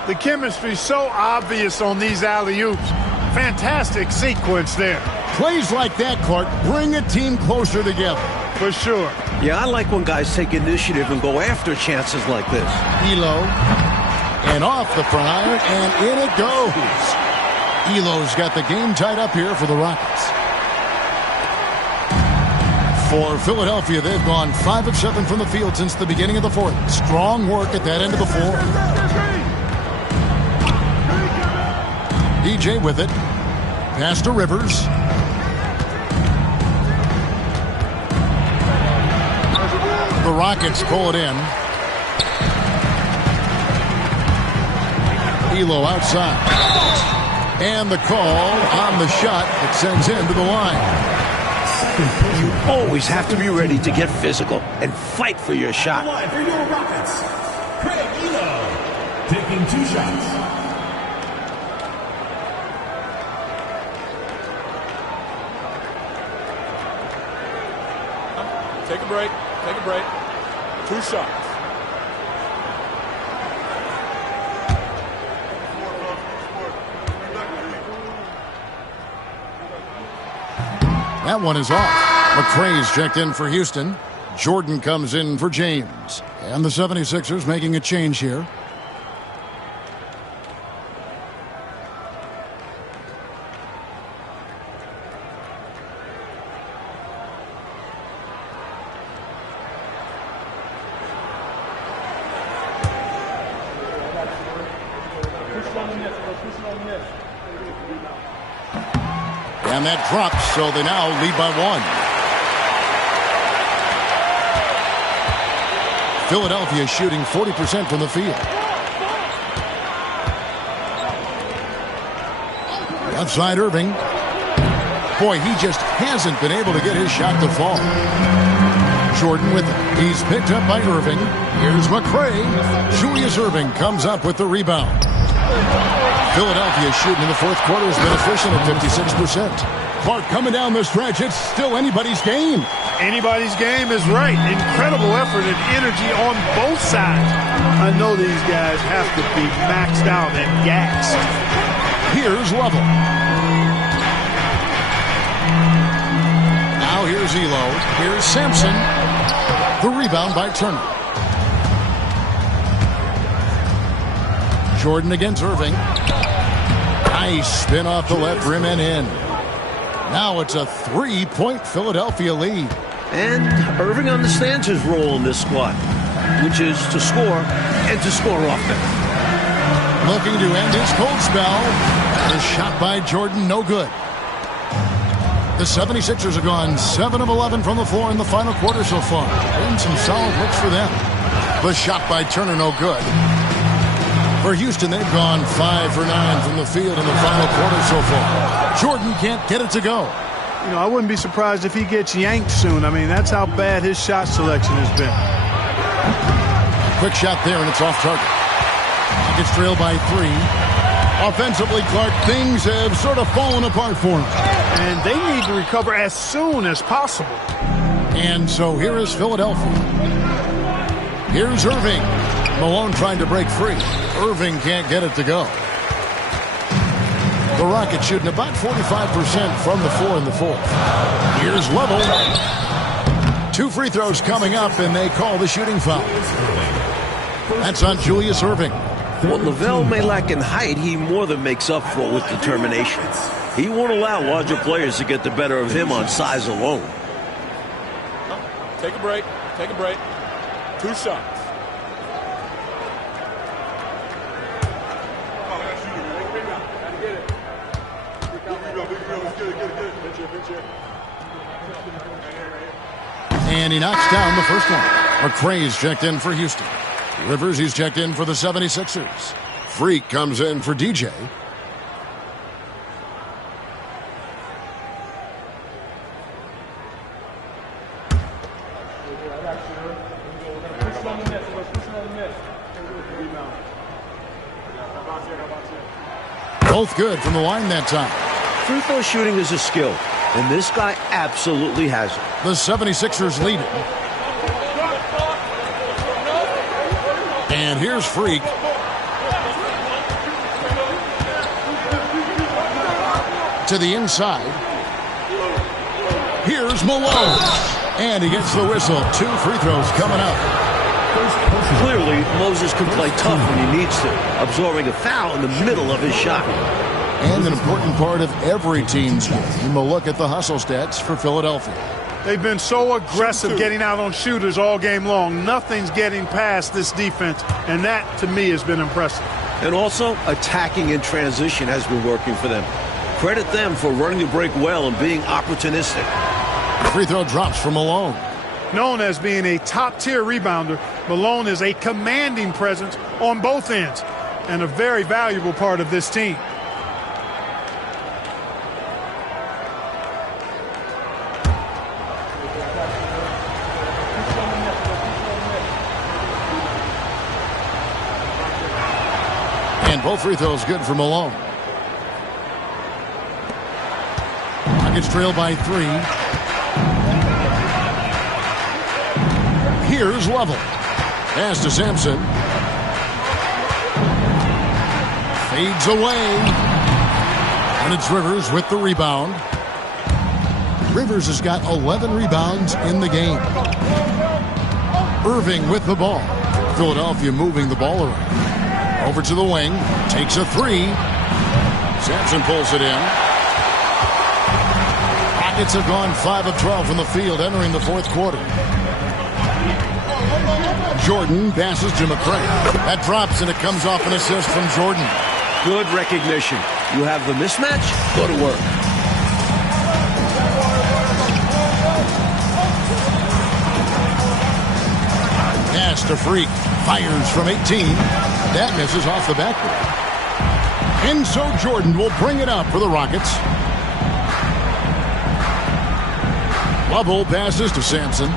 The chemistry's so obvious on these alley-oops. Fantastic sequence there. Plays like that, Clark, bring a team closer together. For sure. Yeah, I like when guys take initiative and go after chances like this. Elo. And off the front iron, and in it goes. Elo's got the game tied up here for the Rockets. For Philadelphia, they've gone 5 of 7 from the field since the beginning of the fourth. Strong work at that end of the floor. DJ with it. Pass to Rivers. The Rockets pull it in. Elo outside. And the call on the shot that sends him to the line. You always have to be ready to get physical and fight for your shot. For your Rockets, Craig Elo, taking 2 shots. Take a break. Take a break. 2 shots. That one is off. McRae's checked in for Houston. Jordan comes in for James. And the 76ers making a change here. And that drops, so they now lead by 1. Philadelphia shooting 40% from the field. Outside Irving. Boy, he just hasn't been able to get his shot to fall. Jordan with it. He's picked up by Irving. Here's McRae. Julius Irving comes up with the rebound. Philadelphia shooting in the fourth quarter has been efficient at 56%. Clark coming down the stretch. It's still anybody's game. Anybody's game is right. Incredible effort and energy on both sides. I know these guys have to be maxed out and gassed. Here's Lovell. Now here's Elo. Here's Sampson. The rebound by Turner. Jordan against Irving. Nice spin off the left rim and in. Now it's a 3-point Philadelphia lead. And Irving understands his role in this squad, which is to score and to score offense. Looking to end his cold spell. The shot by Jordan, no good. The 76ers have gone 7 of 11 from the floor in the final quarter so far. And some solid looks for them. The shot by Turner, no good. For Houston, they've gone 5 for 9 from the field in the final quarter so far. Jordan can't get it to go. You know, I wouldn't be surprised if he gets yanked soon. I mean, that's how bad his shot selection has been. Quick shot there, and it's off target. Rockets trail by 3. Offensively, Clark, things have sort of fallen apart for him. And they need to recover as soon as possible. And so here is Philadelphia. Here's Irving. Malone trying to break free. Irving can't get it to go. The Rockets shooting about 45% from the floor in the fourth. Here's Level. 2 free throws coming up, and they call the shooting foul. That's on Julius Irving. What LaVelle may lack in height, he more than makes up for with determination. He won't allow larger players to get the better of him on size alone. Take a break. Take a break. 2 shots. And he knocks down the first one. McRae's checked in for Houston. Rivers, he's checked in for the 76ers. Freak comes in for DJ. Both good from the line that time. Free throw shooting is a skill, and this guy absolutely has it. The 76ers lead it. And here's Freak. To the inside. Here's Malone. And he gets the whistle. 2 free throws coming up. Clearly, Moses can play tough when he needs to, absorbing a foul in the middle of his shot. And an important part of every team's game. We'll look at the hustle stats for Philadelphia. They've been so aggressive getting out on shooters all game long. Nothing's getting past this defense, and that, to me, has been impressive. And also, attacking in transition has been working for them. Credit them for running the break well and being opportunistic. Free throw drops for Malone. Known as being a top-tier rebounder, Malone is a commanding presence on both ends and a very valuable part of this team. And both free throws good for Malone. Rockets trail by 3. Here's Level. Pass to Sampson. Fades away. And it's Rivers with the rebound. Rivers has got 11 rebounds in the game. Irving with the ball. Philadelphia moving the ball around. Over to the wing. Takes a 3. Sampson pulls it in. Rockets have gone 5 of 12 from the field entering the fourth quarter. Jordan passes to McRae. That drops, and it comes off an assist from Jordan. Good recognition. You have the mismatch, go to work. Pass to Freak. Fires from 18. That misses off the backboard. And so Jordan will bring it up for the Rockets. Lovell passes to Sampson.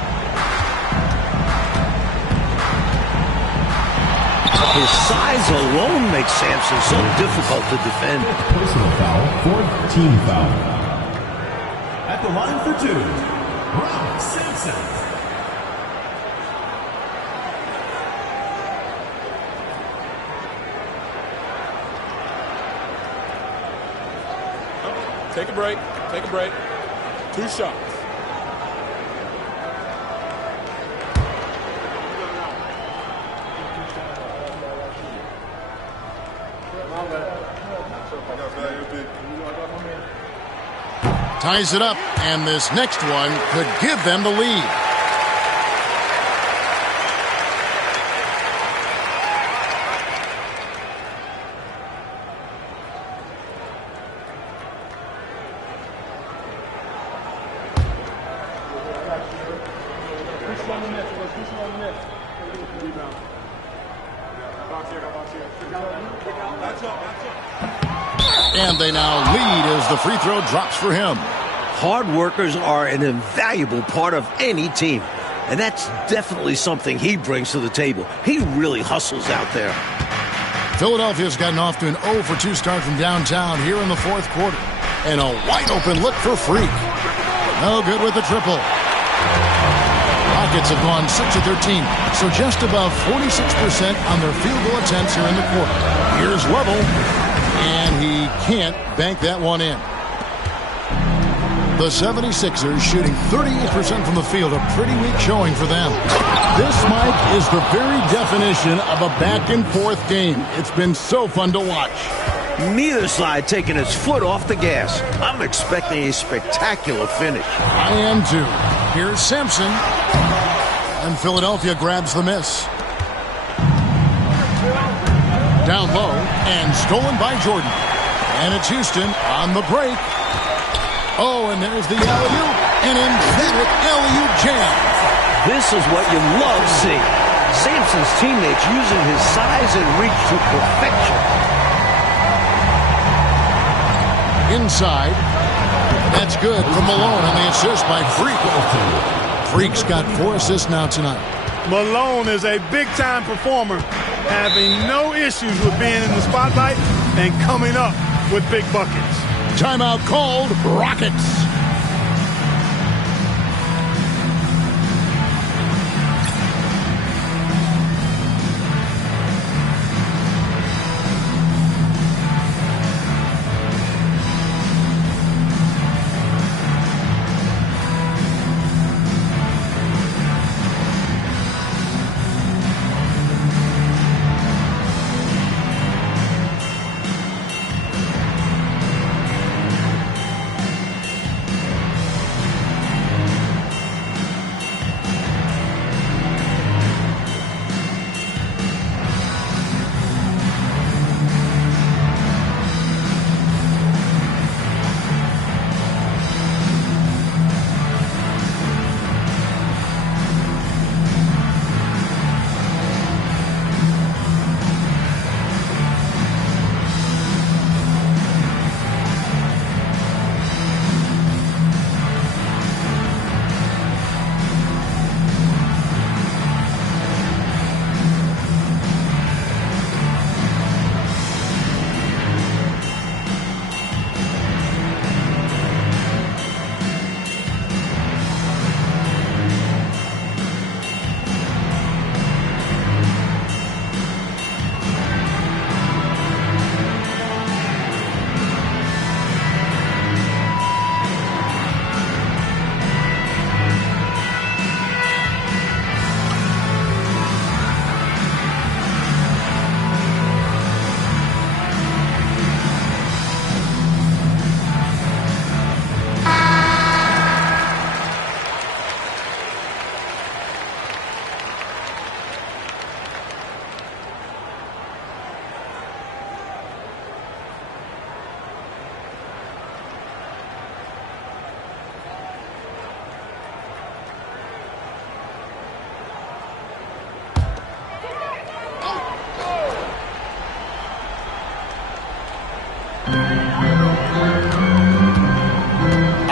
His size alone makes Sampson so difficult to defend. Personal foul, 4th team foul. At the line for 2, Rob Sampson. Take a break. Take a break. 2 shots. Ties it up, and this next one could give them the lead. And they now lead as the free throw drops for him. Hard workers are an invaluable part of any team, and that's definitely something he brings to the table. He really hustles out there. Philadelphia's gotten off to an 0 for 2 start from downtown here in the fourth quarter. And a wide open look for Freak. No good with the triple. Rockets have gone 6 of 13, so just above 46% on their field goal attempts here in the quarter. Here's Lovell, and he can't bank that one in. The 76ers shooting 38% from the field, a pretty weak showing for them. This, Mike, is the very definition of a back-and-forth game. It's been so fun to watch. Neither side taking its foot off the gas. I'm expecting a spectacular finish. I am too. Here's Sampson. And Philadelphia grabs the miss. Down low and stolen by Jordan. And it's Houston on the break. Oh, and there's the alley-oop. An emphatic alley-oop jam. This is what you love seeing. Sampson's teammates using his size and reach to perfection. Inside. That's good for Malone on the assist by Freak. Freak's got 4 assists now tonight. Malone is a big-time performer, having no issues with being in the spotlight and coming up with big buckets. Timeout called. Rockets.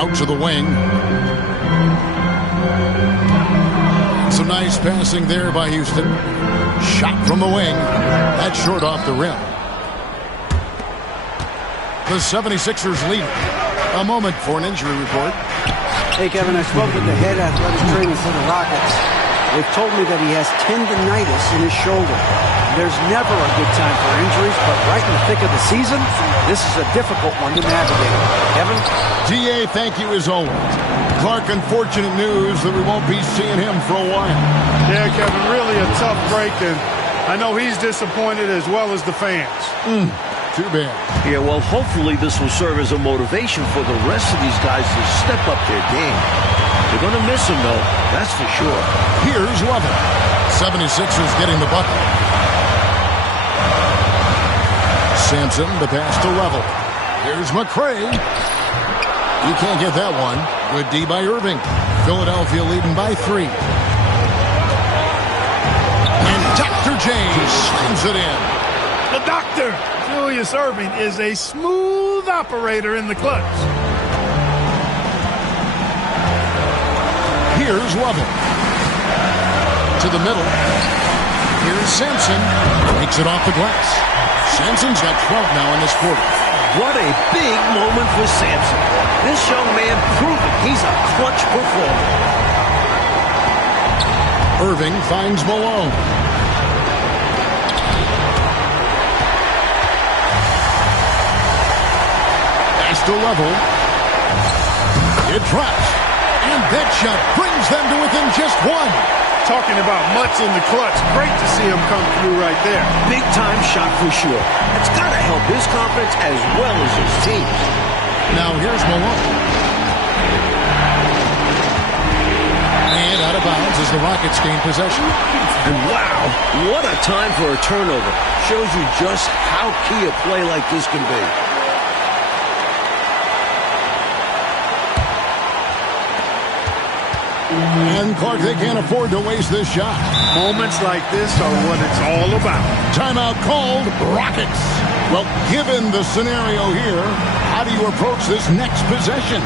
Out to the wing. Some nice passing there by Houston. Shot from the wing. That's short off the rim. The 76ers lead. A moment for an injury report. Hey, Kevin, I spoke with the head athletic trainer for the Rockets. They've told me that he has tendonitis in his shoulder. There's never a good time for injuries, but right in the thick of the season, this is a difficult one to navigate. Kevin? D.A., thank you as always. Clark, unfortunate news that we won't be seeing him for a while. Yeah, Kevin, really a tough break, and I know he's disappointed as well as the fans. Too bad. Yeah, well, hopefully this will serve as a motivation for the rest of these guys to step up their game. They're going to miss him, though, that's for sure. Here's Lovell. 76ers getting the bucket. Sampson, the pass to Lovell. Here's McRae. You can't get that one. Good D by Irving. Philadelphia leading by 3. And Dr. J slams it in. The doctor, Julius Irving, is a smooth operator in the clutch. Here's Lovell. To the middle. Here's Sampson. Takes it off the glass. Sampson's got 12 now in this quarter. What a big moment for Sampson. This young man proving he's a clutch performer. Irving finds Malone. Pass to level. It drops. And that shot brings them to within just one. Talking about mutts in the clutch. Great to see him come through right there. Big time shot for sure. It's got to help his confidence as well as his team's. Now here's Malone. And out of bounds as the Rockets gain possession. And wow, what a time for a turnover. Shows you just how key a play like this can be. And Clark, they can't afford to waste this shot. Moments like this are what it's all about. Timeout called, Rockets. Well, given the scenario here, how do you approach this next possession?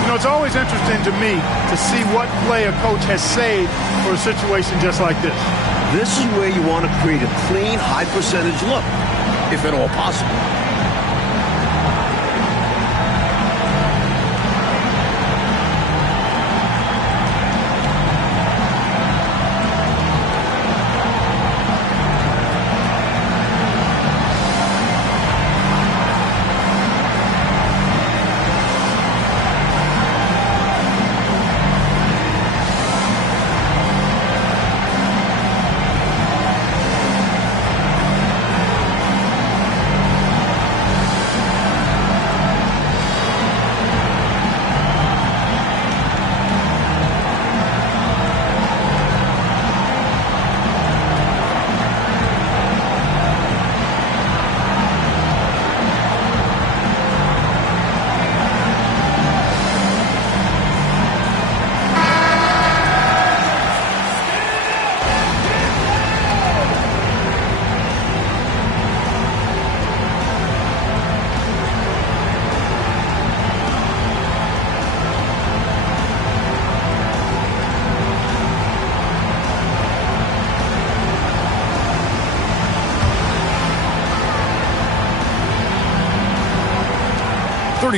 You know, it's always interesting to me to see what play a coach has saved for a situation just like this. This is where you want to create a clean, high-percentage look, if at all possible.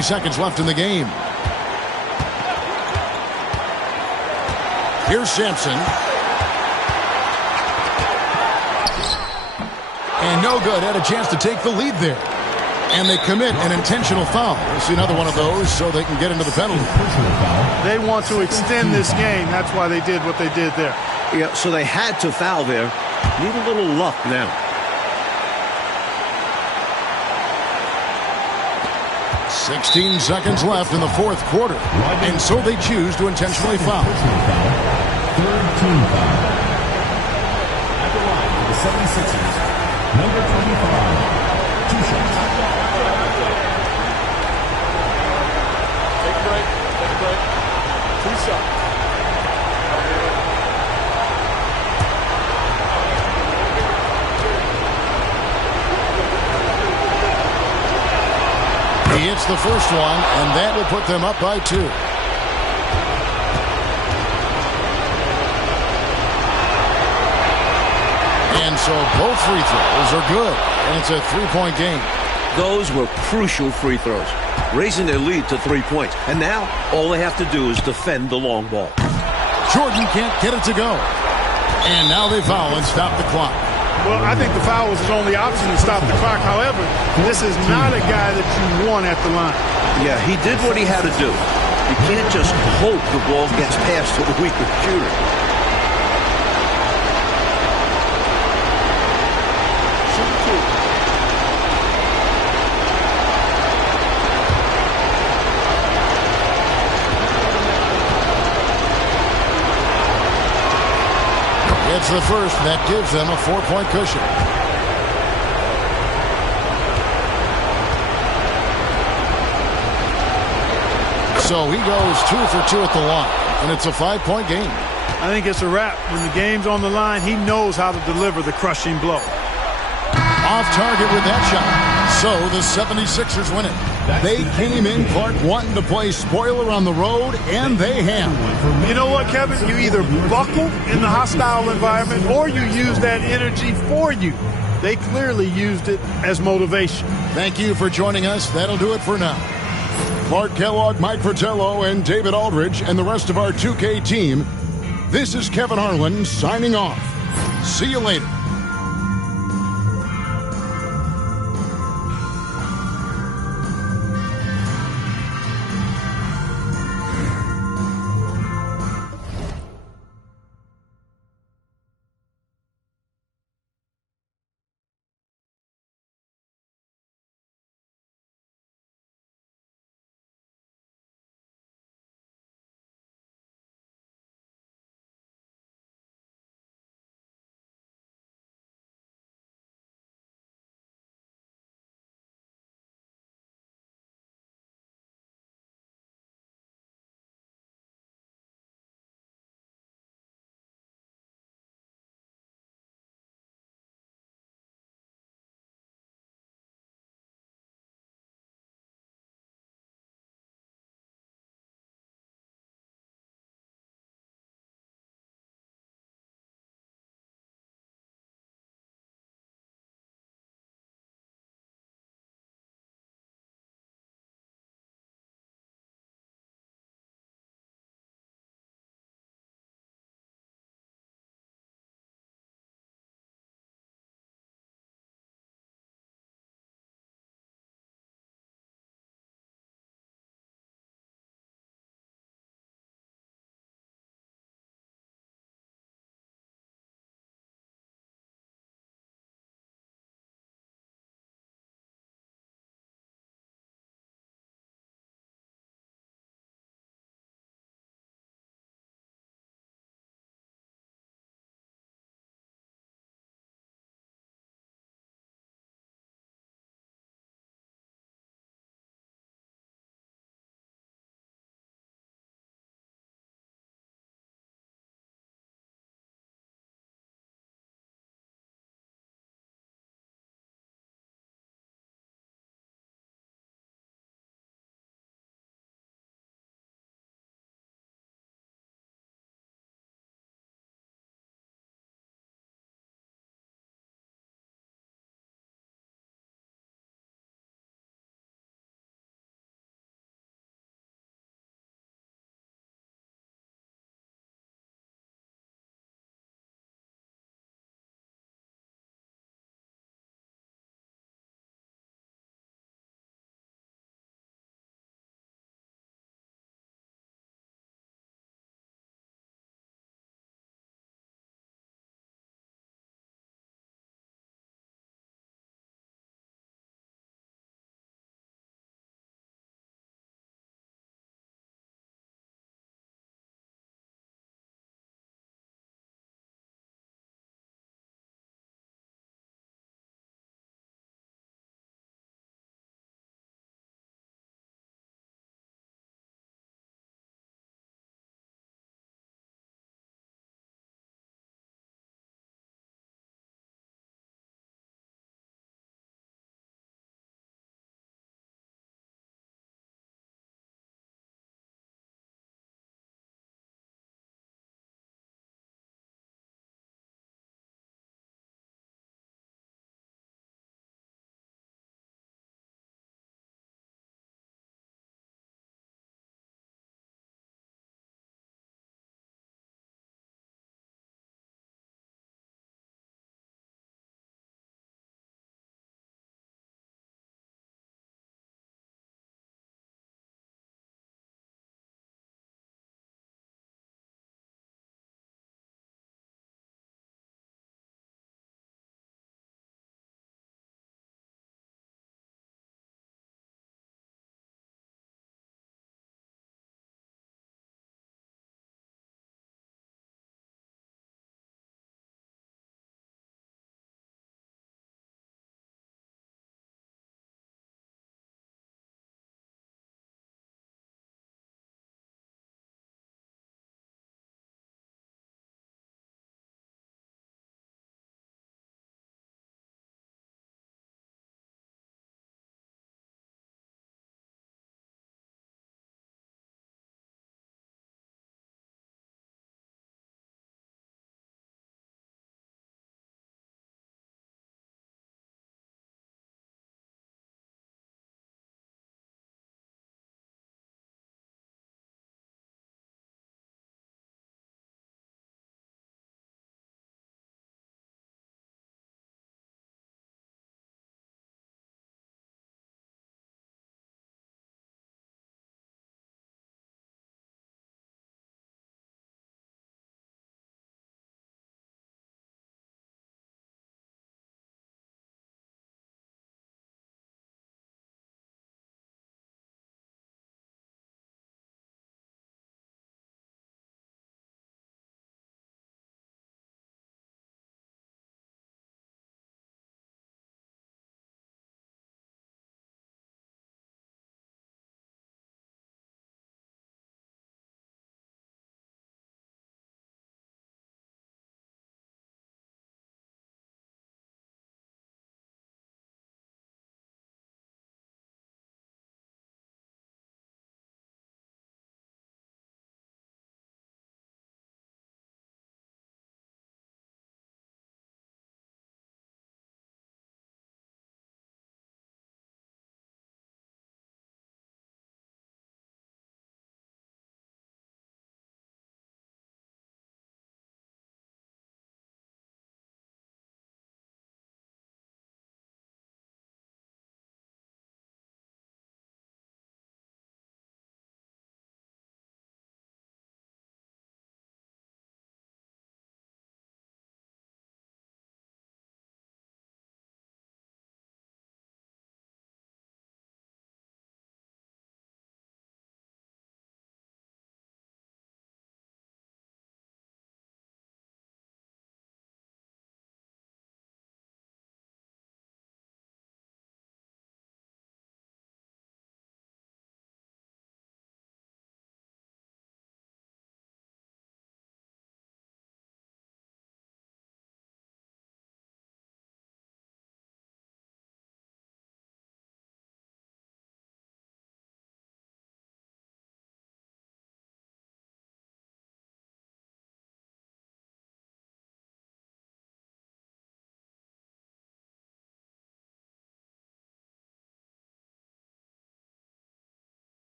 Seconds left in the game. Here's Sampson. And no good. Had a chance to take the lead there. And they commit an intentional foul. We'll see another one of those so they can get into the penalty. They want to extend this game. That's why they did what they did there. Yeah, so they had to foul there. Need a little luck now. 16 seconds left in the fourth quarter. And so they choose to intentionally foul. Third team foul. At the line for the 76ers, number 25, 2 shots. Take a break. Take a break. 2 shots. He hits the first one, and that will put them up by 2. And so both free throws are good, and it's a 3-point game. Those were crucial free throws, raising their lead to 3 points. And now all they have to do is defend the long ball. Jordan can't get it to go. And now they foul and stop the clock. Well, I think the foul was his only option to stop the clock. However, this is not a guy that you want at the line. Yeah, he did what he had to do. You can't just hope the ball gets past to a weaker shooter. It's the first, and that gives them a 4-point cushion. So he goes 2 for 2 at the line, and it's a 5-point game. I think it's a wrap. When the game's on the line, he knows how to deliver the crushing blow. Off target with that shot. So the 76ers win it. They came in, Clark, wanting to play spoiler on the road, and they have. You know what, Kevin? You either buckle in the hostile environment or you use that energy for you. they clearly used it as motivation. Thank you for joining us. That'll do it for now. Clark Kellogg, Mike Fratello, and David Aldridge, and the rest of our 2K team. This is Kevin Harlan signing off. See you later.